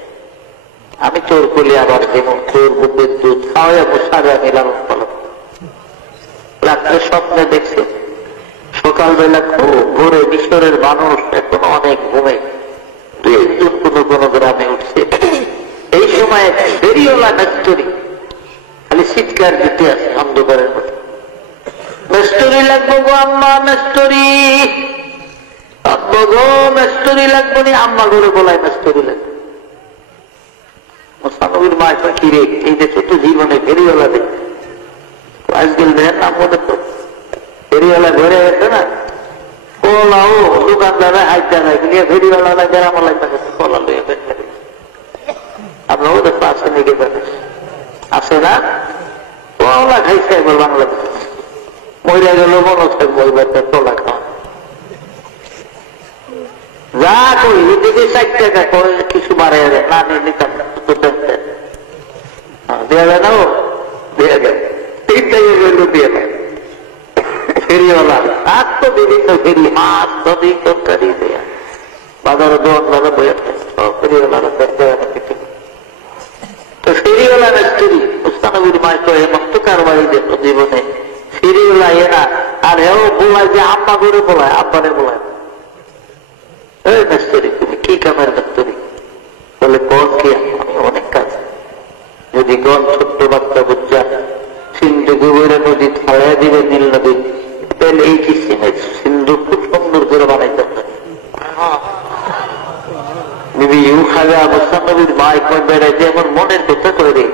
আমি তোর কোলে আবার যেমন তোর বুকের দুধ খাওয়াইয়া মুসারে আমি লালন পালন। রাত্রে স্বপ্নে দেখছে, সকালবেলা খুব ভোরে মিশরের মানুষ এখন অনেক ঘুমে, দু একজন কোনো কোনো গ্রামে উঠছে। এই সময় ফেরিওয়ালা মেস্তরি খালি চিৎকার দিতে আছে অন্ধকারের মধ্যে, মেস্তরি লাগবো গো আম্মা, মেস্তরি আব্বো গো, মেস্তরি লাগবো নি, আম্মা ঘরে বলায় মেস্তরি লাগবে। মুসানবীর মা কিরে, এই দেশে তো জীবনে ফেরিওয়ালা দেখে আজকাল দেখেন না, মনে তো ফেরিওয়ালা ঘরে গেছে না, কলাও দোকানদারা হাইটা রাখলিয়ে ফেরিওয়ালা গ্রামালায় থাকে, কলা লইয়া বেঁচে আপনার ওদের পাশে নিয়ে গেছে আসে না, কলা খাইছে একবার বাংলাদেশে, মহিলা গেল মনে থাকবো ওই বাচ্চা কলা খাওয়া। যা করি এদিকে 60 টাকা কিছু বাড়াই না নিতাম দেওয়া যায় না, দেওয়া যায় 3 টাকা দিয়ে দেয় ফেরিওয়ালা। আর তো বিভিন্ন ফেরি, মাছ নদী তরকারি দেয়া বাজারে দোকানদারা বইয়া ফেরিওয়ালারা কিছু। তো ফেরিওয়ালা স্ত্রী মুস্তানবীর মায় তো হেমন্ত কারবারি দেখল জীবনে, ফেরিওয়ালা এরা আর হেও বলায় যে আম্মা করে বলায়, আব্বারে বলায়, এই মেস্তরি তুমি কি কামের মেস্তরি? বলে কোন কি, আমি অনেক কাজ। যদি গন ছোট্ট বাচ্চা বুঝা সিন্ধু গোবরে নদী ছাড়াই দিবে নীল নদী, তাহলে এই কিসিমের সিন্ধু খুব সুন্দর করে বানাইতে পারে। বিবি ইউ খাজা মুস্তানবীর মায় কয় বেড়াইতে আমার মনের কথা করে,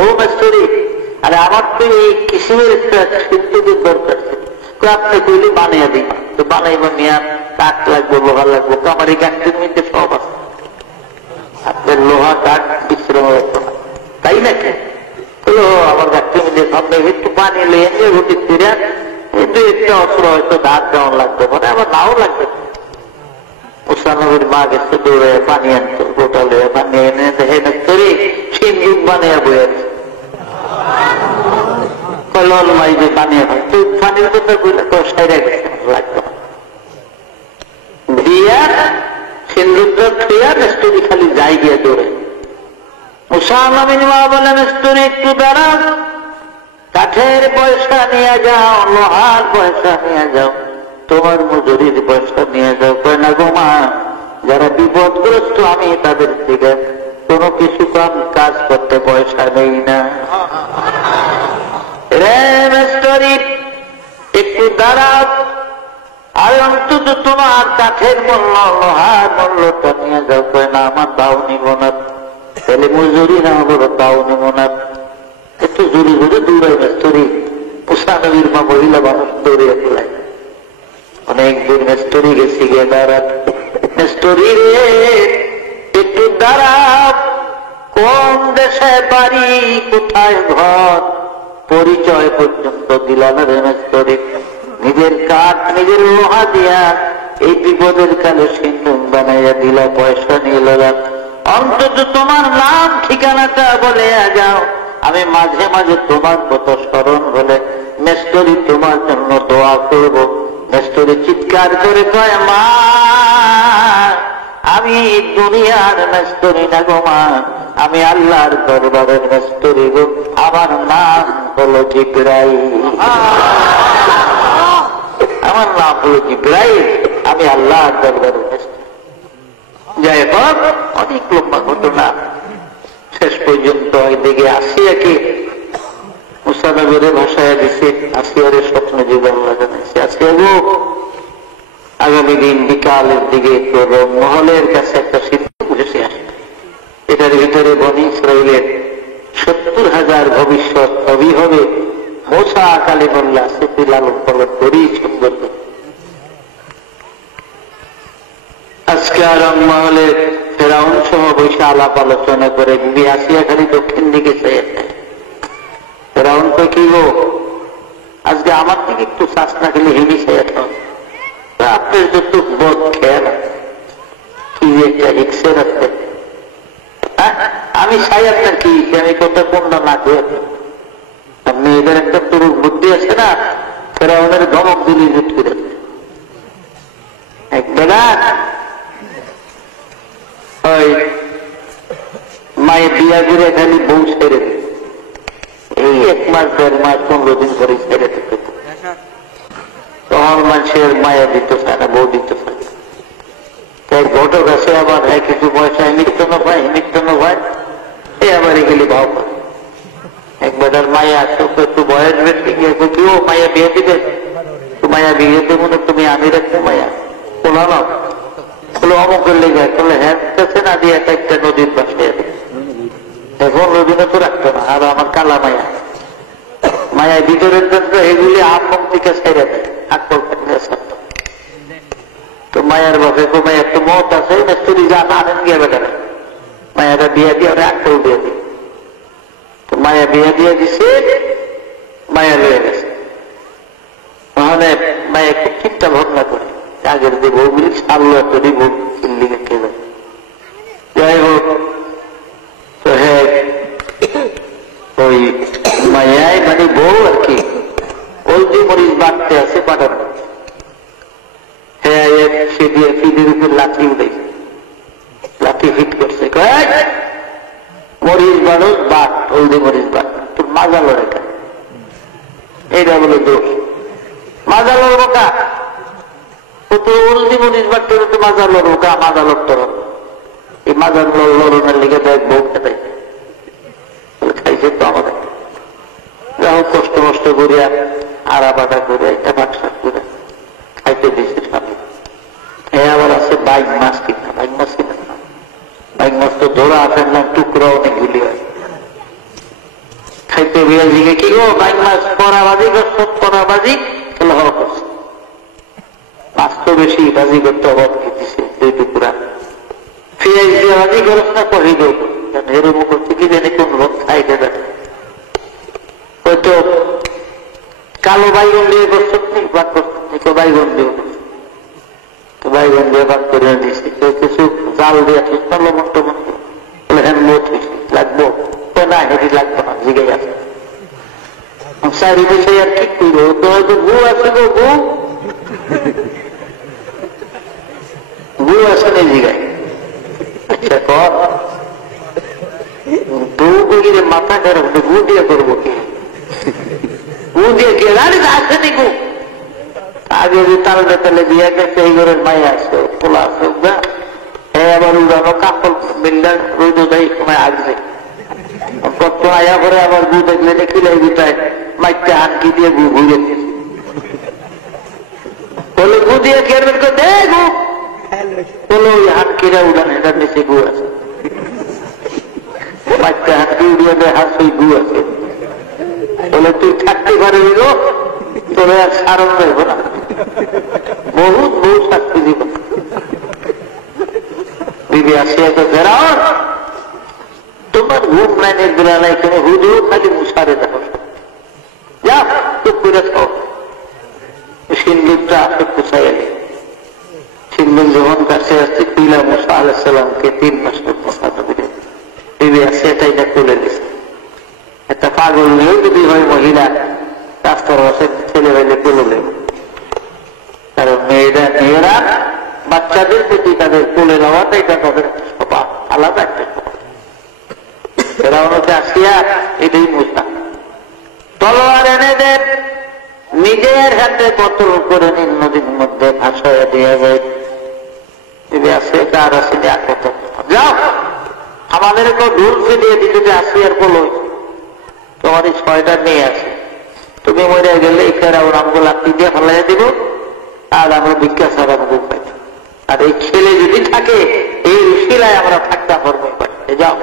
ও মেস্তরি, আরে আমার তো এই কিসিমের একটা সিন্ধুকের দরকার ছিল, আপনি কইলে বানিয়ে দিই, তো বানাইব নিয়ে কাঠ লাগবো, লোহা লাগবো, আমার এই গাছটির মধ্যে সব আছে, আপনার লোহা কাঠ বিশ্রাম হতো না, তাই নাকি? আমার গাছটির মধ্যে সব নেই, একটু পানি লিয়ে নিয়ে রুটি ফিরে কিন্তু একটা অস্ত্র হয়তো দাঁত দেওয়া লাগবে, মানে আবার নাও লাগবে। মুসানবীর মা গেছে দৌড়ে পানি আনতো, গোটা লিয়ে পানি এনে দেখে তৈরি সিন্ধুক বানিয়ে বয়ে আছে, কলল মাইবে বানিয়ে হয়, তুই পানির মধ্যে বইলে তো সাইরে গেছে লাগতো দিয়া সিন্ধুকটা খেয়া মেস্তরি খালি যাই গিয়ে দৌড়ে। মুসানবীর মা বলে, মেস্তরি একটু দাঁড়াও, কাঠের পয়সা নিয়ে যাও, লোহার পয়সা নিয়ে যাও, তোমার মজুরির পয়সা নিয়ে যাও। কয় না গো মা, যারা বিপদগ্রস্ত আমি তাদের থেকে কোনো কিছু কাজ করতে পয়সা একটু দাঁড়াও, আর অন্তত তোমার কাঠের মূল্য লোহার মূল্যটা নিয়ে যাও। কয় না, আমার তাও নিব না, তাহলে মজুরি না হলো তাও নিব না। একটু জোরে জোরে দৌড়াই মেস্তরি, পোষানবীর মা মহিলা মানুষ দৌড়িয়ে ফেলায়। অনেক দূর মেস্তরি গেছি, গিয়ে দাঁড়াত, মেস্তরি রে একটু দাঁড়াও, কোন দেশে বাড়ি, কোথায় ঘর, পরিচয় পর্যন্ত দিলাম রে মেস্তরি। নিজের কাঠ নিজের লোহা দিয়া এই বিপদের কালে সিন্ধুক বানাইয়া দিলা, পয়সা নিয়ে লোলা। অন্তত তোমার নাম ঠিকানাটা বলে যাও, আমি মাঝে মাঝে তোমার কথা স্মরণ হলে মেস্তরি তোমার জন্য দোয়া করব। মেস্তরি চিৎকার করে কয়, মা আমি দুনিয়ার মেস্তরি না গো মা, আমি আল্লাহর দরবারের মেস্তরি গো, আমার নাম হলো জিবরাইল। আমার নাম হলো জিবরাইল, আমি আল্লাহর দরবারের মেস্তরি। যাই হোক, অনেক লম্বা ঘটনা। শেষ পর্যন্ত এদিকে আসিয়াকে মুসা নবীর ভাষায় দিছে, আসিয়ারে স্বপ্ন যুগ আল্লাহ জানাইছে, আসিয়া গো আগামী দিন বিকালের দিকে তোর মহলের কাছে একটা সিদ্ধ বুঝেছে আসবে। এটার ভিতরে বনী ইসরাইলের 70,000 ভবিষ্যৎ নবী হবে। মুসা কালিমুল্লাহ সেটি লালন পালন করেই সুন্দর। আজকে আরব মহলে ফেরাউন সহ বৈশা আলাপ আলোচনা করে বিবি আসিয়া খালি দক্ষিণ দিকে চেয়ে ফেরাউন তো কি গো, আজকে আমার দিকে একটু শ্বাস না খেলে হেমি চেয়ে আপনার যত বোধ খেয়াল কি একটা রিক্সে রাখতে, আমি চাই আপনার কি আমি কথা কন্যা না খেয়ে, আপনি এদের একটা তরুণ বুদ্ধি আছে না, ফেরাউনের ধমক দিলি জুট করে একবেলা ওই মায়ের বিয়া করে খালি বউ ছেড়ে দিত, এই 1 মাস 1.5 মাস 15 দিন করে ছেড়ে দিত। তখন মানুষের মায়া দিত চায় না, বউ দিতে চায় না। তাই ঘটক আছে আবার কিছু পয়সা নিত্য না পায়, নিত্য না পায়, এই আবার এগুলি ভাব করে। একবার মায়া আসো, একটু বয়স বেশি গিয়ে কেউ মায়া বিয়ে দিবে, তো মায়া বিয়ে দেবো না, তুমি আমি রাখবো মায়া বলো না, বলো অমুকের লেগে বলে হ্যাঁ না দিয়ে একটা নদীর পাশে এখন নদীনে তো রাখতো না। আর আমার কালা মায়া, মায়ার ভিতরের জন্য এগুলি আপমন্ত্রিকা ছেড়ে দেয়, আকল থাকলে ছাড়তো। তো মায়ের বাপে মায়ের তো মত আছে, স্ত্রী যা আনেন গিয়ে বেটারে মায়েরা বিয়ে দিয়ে ওরা আকল দিয়ে দিই। তো মায়া বিয়ে দিয়ে দিছে, মায়া লয়ে গেছে। তাহলে মায়া খুব চিন্তা ভাবনা করে আগের যে বউগুলি সারলো তৈরি বউ চিল্লি রেখে যায়। যাই হোক, তো হ্যাঁ ওই মায়ায় মানে বউ আর কি হলদি মরিচ বাড়তে আছে পাঠানো, হ্যাঁ সে দিয়ে ফিদের উপর লাঠি উঠেছে, লাঠি ফিট করছে, মরিচ বাড়স বাট, হলদি মরিচ বাট, তোর মাজা লড়ে কা, এইটা বলে দোষ, মাজা লড়বো কা, ও তো হলদি মরিচ বাটতে তো মাজা লড়বো কা, মাজা লড়তে হবে, এই মাজা লড়নের লিগে দেখ বউ খেতে খাইছে তো আমাদের। যাই হোক, কষ্ট মষ্ট করিয়া আড়া বাটা করে একটা বাটসাট করে খাইতে দিয়েছে স্বামী। হ্যাঁ আবার আছে বাইক মাছ কিনা, বাইক মাছ কিনা, বাইক মাছ তো ধরা আসেন না, টুকরা অনেকগুলি হয়। খাইতে বিয়ে দিকে কি গো বাইক মাছ পরাবাজি করছো, পরাবাজি তাহলে হওয়া করছে, মাছ তো বেশি বাজি করতে অভাব খেতেছে 2 টুকরা, পেঁয়াজ দিয়ে বাজি করছ না কহি দেব এরম করতে কি জানি কোন লোক খাইতে দেয়, হয়তো কালো বাইগন দিয়ে করছো বাদ করছো, বাইগন দিয়ে তো বাইগন দিয়ে বাদ করে দিয়েছি, কেউ কিছু জাল দিয়ে লবণ টবণ বলে হ্যাঁ মত লাগবো না, হেঁটে লাগবো না, জিগে আছে চারি বিষয় আর ঠিক করবো, তো হয়তো গু আছে গো, গু আছে না জিগায়, আচ্ছা কর বউ বলি মাথা খারাপ, গু দিয়ে করবো কি, গু দিয়ে কি আসেনি গু, আগে যে তালে তালে দিয়ে গেছে এই ঘরের মাই আছে পোলা আছে, হ্যাঁ আবার উড়ানো কাপড় মিললে রোদ দেয় সময় আসবে, কত আয়া করে আবার গু দেখলে খিলাই গুটায় মাইকটা হানকি দিয়ে গু ঘুরে বলে গু দিয়ে কেরবেন করে দেখো বলো ওই হানকিরা উড়ান এটার নিচে গু আছে, বাচ্চা হানকি উড়িয়ে দেয় হাত ওই গু আছে। বলে তুই থাকতে পারবি গো, তোর আর সারণ রইব না, বহুত বহুত শাস্তি দিব। বিবি আসিয়া তো ফেরাও তোমার ঘুম নাই নির্দিলা নাই, এখানে হুজুর খালি মুসারে দেখো, যা চুপ করে খাও। সিন্দুকটা আসে পুষাই এলে, সিন্দুক যখন কাছে আসছে পিলা মুসা আলাইসাল্লামকে 3 মাস বিবি আসে এটাই না তুলে দিচ্ছে। একটা পাগল নিয়েও যদি হয় মহিলা রাস্তার পাশে ছেলে হইলে তুলে, কারণ মেয়েরা বাচ্চাদের প্রতি তাদের তুলে নেওয়াটা এটা তাদের স্বভাব, আলাদা একটা স্বভাব। এরা ওনাকে আসিয়া এটাই মুসা তলোয়ার এনে দেন, নিজের হাতে বোতল করে নিন, নদীর মধ্যে ভাসাইয়া দিয়ে যায়। আসে কার আসে যাও আমাদের কেউ ঢুল ফিরিয়ে দিতে যে আসিয়ার বলো তোমার এই 6টা মেয়ে আছে, তুমি মরে গেলে এই ফেরাউন আমগুলো আপনি দিয়ে ফেলাইয়া দিব, আর আমরা ভিক্ষা ছাড়া মুখ পাই। আর এই ছেলে যদি থাকে এই শিলায় আমরা থাকতে পারবো, যাও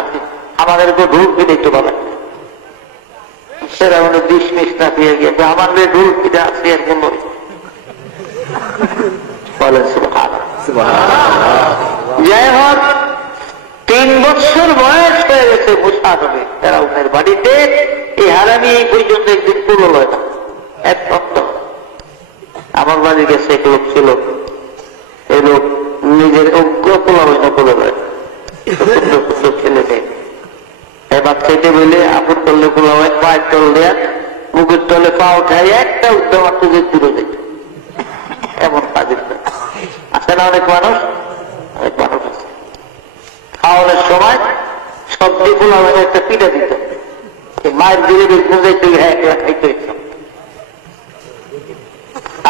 আপনি আমাদের কেউ ঢুল ফিরে একটু বলেন। সেরা মানে 20 মিনিট না পেয়ে গিয়েছে, আমাদের ঢুল ফিরে আসিয়ার বলো বলেন যাই হোক 3 বছর বয়স হয়ে গেছে মুসা নবী ফেরাউনের বাড়িতে। এই হারামি এই পর্যন্ত একদিন পুরো লয় না, এক সপ্তাহ। আমার বাড়ি গেছে এক লোক ছিল, এই লোক নিজের অজ্ঞ পোলা হইনা করে লয়, সুন্দর সুন্দর ছেলে মেয়ে। এবার খেতে বলে আপন করলে পোলা হয়, পায়ের তল দেয়া মুখের তলে পা উঠায় একটা উদ্যম তুলে দূরে যেত, এমন কাজের আছে না অনেক মানুষ, অনেক মানুষ আছে। খাওয়ানোর সময় সবজি পোলা হয় একটা পিঠা দিত, মায়ের দিলে বেশি যাইতে একলা খাইতে ইচ্ছা।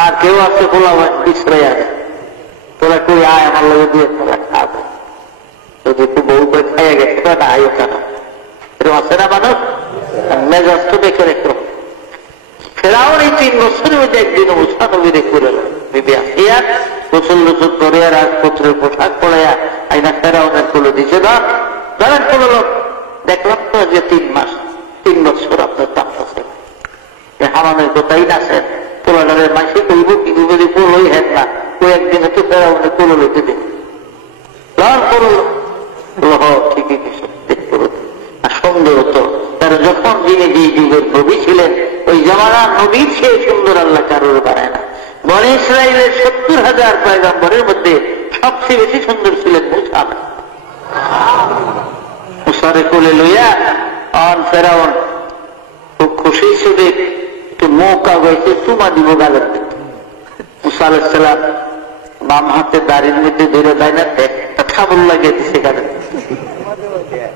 আর কেউ আছে পোলা হয় বিশ্রয় আছে, তোরা করে আয় আমার লোক দিয়ে তোরা খাবে, যদি একটু বউ করে খাইয়া গেছে না আয়ও কেন, এরকম আছে না মানুষ। মেজাজ তো দেখে রেখে ফেরাউন এই 3 বছরের মধ্যে একদিন মুসা নবীরে করে বিবি আসিয়া গোসল গোসল করে রাজপুত্রের পোশাক পড়াইয়া আইনা ফেরাউনের কোলে দিছে, ধরেন কোন লোক দেখলাম তো যে 3 বছর আপনার তাপছে হামানের কোথায় নাচেন পোলাডারের মাসে কইব কিন্তু যদি পোলই হেন না ওই একদিনে তো ফেরাউনের কোলে লইতে দিন ঠিকই দেখতে হতো। আর সুন্দর হতো, কারণ যখন যিনি যে যুগের নবী ছিলেন ওই জামানার নবীর চেয়ে সুন্দর আল্লাহ কারোর বানায় না। বনি ইসরাইলের 70,000 পয়গম্বরের মধ্যে সবচেয়ে বেশি সুন্দর ছিলেন মুসা। মুসারে কোলে লইয়া অন ফেরাউন খুব খুশি শুধু একটু মৌকা হয়েছে চুমা দিব গালের। মুসা আলাইহিস সালাম বাম হাতে দাড়ির মধ্যে ধরে দেয় না, একটা খাবল লাগিয়ে দিছে গালের।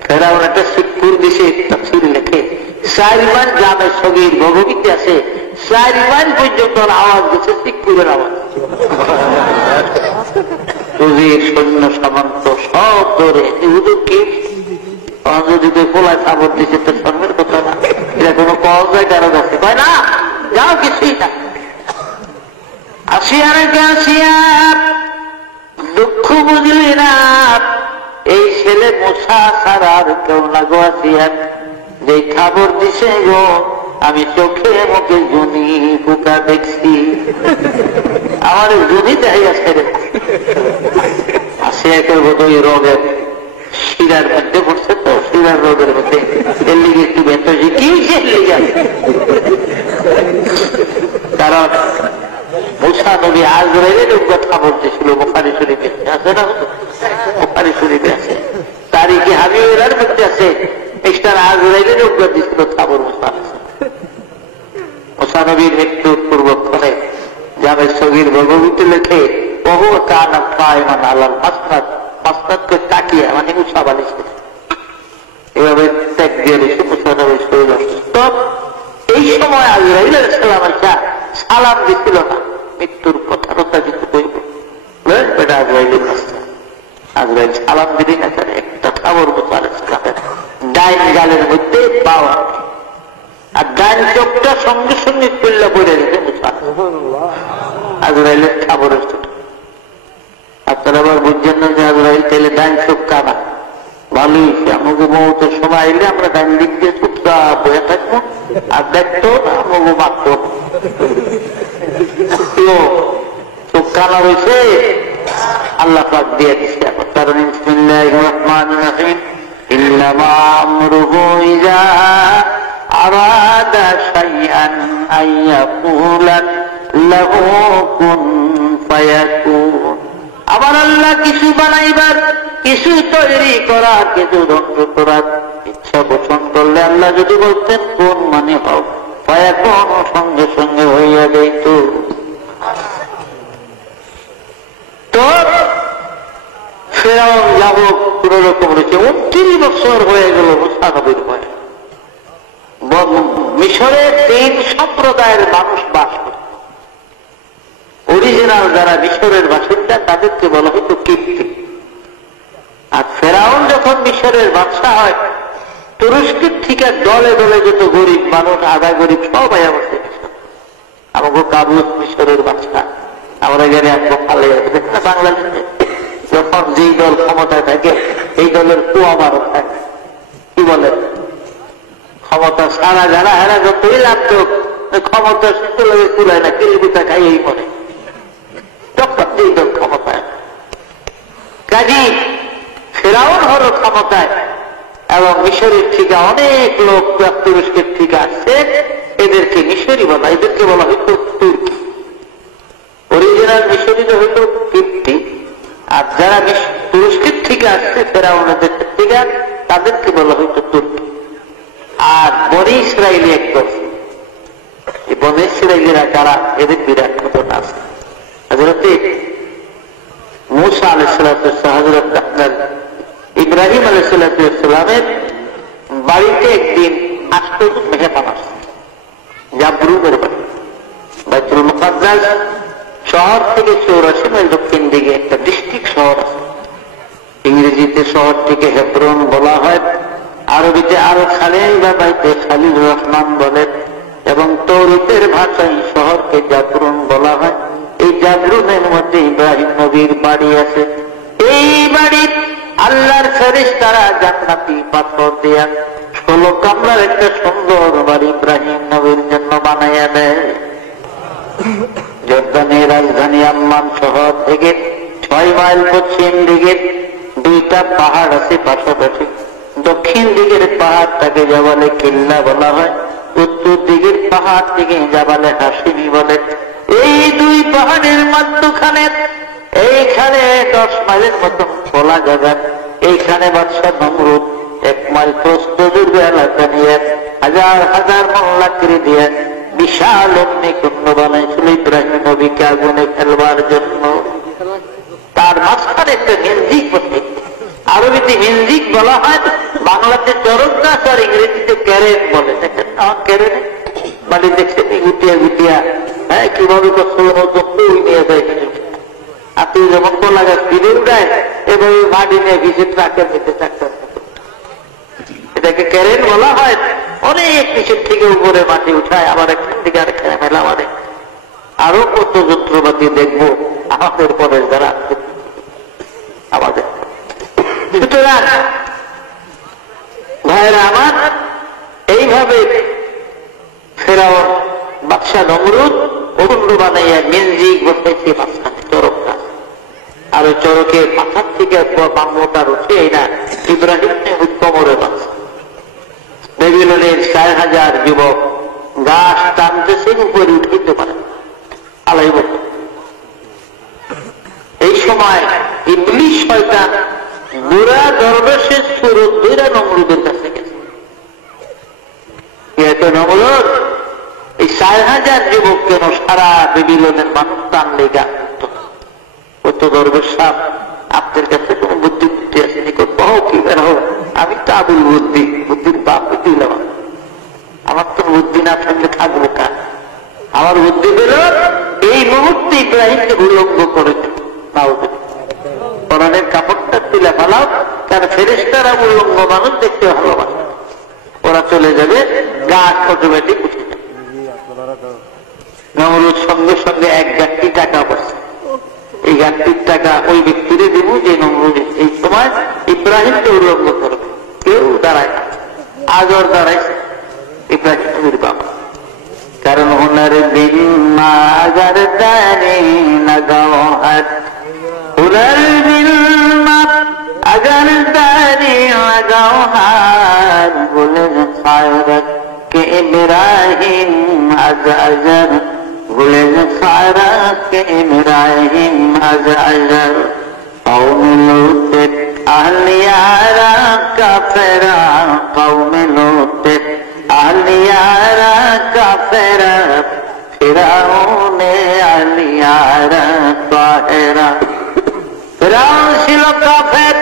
ফেরাউন একটা শিবপুর দিছে, তাফসীর লেখে 4 মাইল গ্রামের সগীর ভগবীতে আছে, 4 মাইল পর্যন্ত আওয়াজ দিচ্ছে শিবপুরের আওয়াজ। সৈন্য সামন্ত সব ধরে হুজুর কি যদি পোলায় সাবর দিচ্ছে তো শর্মের কথা না, এটা কোনো কল যায় কারো কাছে কয় না, যাও কিছুই না। আসিয়া রেখে আসিয়া দুঃখ বুঝলি না, এই ছেলে মুসা ছাড়া আর কেউ না গো। আসিয়া যে খবর দিছে গো আমি চোখে মুখে জুনি পোকা দেখছি, আমার জুনি দেখাই আছে রে। আসিয়া কেউ বোধহয় রোগের শিরার মধ্যে পড়ছে, তো শিরার রোগের মধ্যে এর লিগে একটু ব্যথা কি লিগে, কারণ মুসা নবী আজরাইলের কথা বলতেছিল বুখারী শরীফে আছে না, বুখারী শরীফে আছে, তারিখে হাবিবের মধ্যে আছে। এক্সট্রা আজরাইলের উগ্র দিছিল খবর মুসা নবীর মৃত্যুর পূর্বক্ষণে জামের সগীর ভগবতী লেখে বহু কানা কায়মান আলাল মাসনাদ, মাসনাদকে তাকিয়ে মানে মুসা বালিশ এভাবে ত্যাগ দিয়ে দিচ্ছে। মুসা নবীর শরীর অসুস্থ, এই সময় আজরাইল আলাইহিস সালাম সালাম দিছিল না, মৃত্যুর কথা কিছু কইব এটা আজরাইলের রাস্তা। আজরাইল সালাম দিলি না, একটা খবর মুসা আলাইহিস সালামের ডাইন গালের মধ্যে পাওয়া, আর ডান চোখটা সঙ্গে সঙ্গে খুললা পড়ে গেছে মুসা। আজরাইলের খাবারের ছোট। আপনারা আবার বুঝছেন না যে আজরাইল তাইলে ডান চোখ কানা। ভালোই হয়েছে, আমাকে মৌতের সময় আইলে আমরা ডান দিক দিয়ে চুপচাপ বয়ে থাকবো, আর দেখতো না আমাকে মারতো। চোখ কানা হয়েছে, আল্লাহ পাক দিয়ে দিচ্ছে। এখন কারণ বিসমিল্লাহির রহমানির রহিম, ইন্নামা আমরুহু ইযা আরাদা শাইআন আইয়াকুলা লাহু কুন ফায়াকুন। আবার আল্লাহ কিছু বানাইবার, কিছু তৈরি করার, কিছু ধ্বংস করার ইচ্ছা পোষণ করলে আল্লাহ যদি বলতেন কোন মানে হোক, ফায়াকুন সঙ্গে সঙ্গে হইয়া যাইত। তো ফেরাউন যাবক কোন রকম রয়েছে 29 বছর হয়ে গেল মুসা নবীর ভয়ে। মিশরে 3 সম্প্রদায়ের মানুষ বাস করত। অরিজিনাল যারা মিশরের বাসিন্দা তাদেরকে বলা হতো কিপ্তি। আর ফেরাউন যখন মিশরের বাদশা হয়, তুরস্কের থেকে দলে দলে যত গরিব মানুষ, আধা গরিব সবাই বসে মিশর। আমাকে কাবুস মিশরের বাদশা, আমরা গেলে একদম ভালো না। বাংলাদেশে যখন যেই দল ক্ষমতায় থাকে এই দলের কুয়াবারও থাকে, কি বলে ক্ষমতা সারা যারা হেরা যতই লাগতো, ক্ষমতা সুস্থ লাগে কুলায় না, কিলবিতা খাইয়েই মনে তখন যেই দল ক্ষমতায়। কাজী ফেরাউন হলো ক্ষমতায়, এবং মিশরের থেকে অনেক লোক তুরস্কের থেকে আসছে, এদেরকে মিশরি বলা, এদেরকে বলা হইত তুর্কি। অরিজিনাল মিশরিতে হইত কিপ্তি, আর যারা তুরস্কের থেকে আসছে ফেরাউনের দেশের থেকে, তাদেরকে বলা হইত তুর্কি। আর বনি ইসরায়েলি একদল, এই বনি ইসরায়েলিরা কারা, এদের বিরাট ঘটনা আছে। হযরতে মূসা আলাইহিস সালাম, হযরত আপনার ইব্রাহিম আলাইহিস সালামের বাড়িতে একদিন আশ্চর্য মেহমান আসছে, জাবরুমের বাড়ি। বাইতুল মুকাদ্দাস শহর থেকে 84 মাইল দক্ষিণ দিকে একটা ডিস্ট্রিক্ট শহর আছে। ইংরেজিতে শহরটিকে হেব্রন বলা হয়, আরবিতে আরো খালিল বা বাইতে খালিল রহমান বলে, এবং তৌরাতের ভাষায় শহরকে জাবরুন বলা হয়। এই জাবরুনের মধ্যে ইব্রাহিম নবীর বাড়ি আছে। এই বাড়ির আল্লাহর ফেরেশতারা জান্নাতি পাথর দিয়া 16 কামরার একটা সুন্দর বাড়ি ইব্রাহিম নবীর জন্য বানাইয়া দেয়। জর্দানের রাজধানী আম্মান শহর থেকে 6 মাইল পশ্চিম দিকে 2টা পাহাড় আছে পাশাপাশি। দক্ষিণ দিকের পাহাড়টাকে জাবালে কিল্লা বলা হয়, উত্তর দিকের পাহাড় থেকে জাবালে হাসিমি বলে। এই 2 পাহাড়ের মধ্যখানে এইখানে 10 মাইলের মতন খোলা জায়গা, এইখানে বাদশা নমরুদ 1 মাইল প্রস্থ দীর্ঘ এলাকা নিয়ে হাজার হাজার মল্লাকৃতি দিয়ে বিশাল অগ্নিকুণ্ড বানাইছিল ইব্রাহিম নবীকে আগুনে ফেলবার জন্য। তার মাঝখানে একটা মিউজিক বসে, আরবিতে মিউজিক বলা হয়, বাংলাতে চরক গাছ আর ইংরেজিতে ক্যারেন বলে। দেখেন না ক্যারেন বাড়ি দেখছেন গুটিয়া গুটিয়া, হ্যাঁ কিভাবে নিয়ে যায়। আপনি যেমন কলা গাছ ফিরে উঠায় এভাবে মাটি নিয়ে ভিজে ট্রাকের মধ্যে ট্রাক্টর, এটাকে ক্যারেন বলা হয়। অনেক নিচের থেকে উপরে মাটি উঠায়, আবার একখান থেকে আরেকখানে মেলা মানে। আরো কত যন্ত্রপাতি দেখবো আমাদের পরে যারা আমাদের। সুতরাং ভাইরা আমার, এইভাবে ফেরাউন বাদশা নমরুদ অরুণ্য বানাইয়া মিউজিক বসাইছে মাঝখানে চরক গাছ। আর ওই চরকের মাথার থেকে বাংলাটার উঠে না ইব্রাহিম কোমরে বাঁচছে। বেবিলনের 4000 যুবক গাছ টানতেছে, উপরে উঠাইতে পারে আলাই বছর। এই সময় ইবলিস শয়তান বুড়া দরবেশের সুরত ধরে নমরুদের কাছে গেছে। নমরুদ এই 4000 যুবক কেন সারা বেবিলনের মানুষ টানলে গাছ কত দরবেশ সাহেব, আপনার কাছে কোন বুদ্ধি বুদ্ধি আছে? কহ কি বের হোক, আমি তো আবুল বুদ্ধি, বুদ্ধির বাপ দিলাম। আমার তো বুদ্ধি না থাকলে থাকবো কার? আমার বুদ্ধি পেল এই মুহূর্তে ইব্রাহিমকে উলঙ্গ করেছে। কোরআনের কাপড়টা তুলে ফেলাও, কারণ ফেরেশতারা উলঙ্গ মানুষ দেখতে ভালোবাসে। ওরা চলে যাবে, গাছ অটোমেটিক উঠে যায়। নমরুদ সঙ্গে সঙ্গে এক গাছটি টাকা বসে, এই গাছটির টাকা ওই ব্যক্তিরে দেব যে নমরুদ এই সময় ইব্রাহিমকে উল্লঙ্ঘ করবে। কেউ দাঁড়ায় না, আজর দাঁড়াইছে ইব্রাহিম নবীর বাবা। কারণ হুনার দিন মাগার দানি লাগাও হাত, হুনার দিন अगर दारी लगाओ हार गुल खायरत के इब्राहिम अजर गुल खायरत के इब्राहिम अजर कौम लूत अहलियारा काफिरा कौम लूत अहलियारा काफिरा फिरौन अहलियारा ताहिरा। ফেরাউন ছিল কাফের,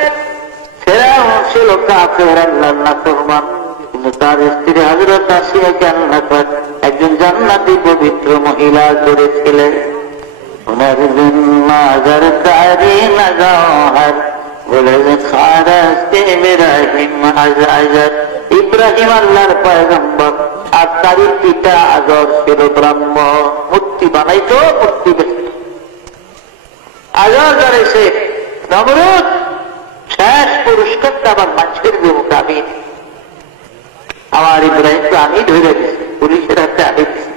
ফেরাউন ছিল কাফের, আল্লাহর নাফরমান। কিন্তু তার স্ত্রী হযরত আসিয়াকে আল্লাহ পাক একজন জান্নাতি পবিত্র মহিলা করেছিলেন। ওনার মাজার তারি লাগাও হাত বলে খারাস কে ইব্রাহিম আজর। ইব্রাহিম আল্লাহর পয়গম্বর, আর তার পিতা আজর ছিল ব্রাহ্মণ। মূর্তি বানাইতো, মূর্তি বেচত। আজর করেছে নমরুদ শেষ পুরস্কারটা আমার মানুষের বিমুখে আমি, আমার ইব্রাহিমকে আমি ধরে দিচ্ছি, পুলিশের হাতে আমি দিচ্ছি।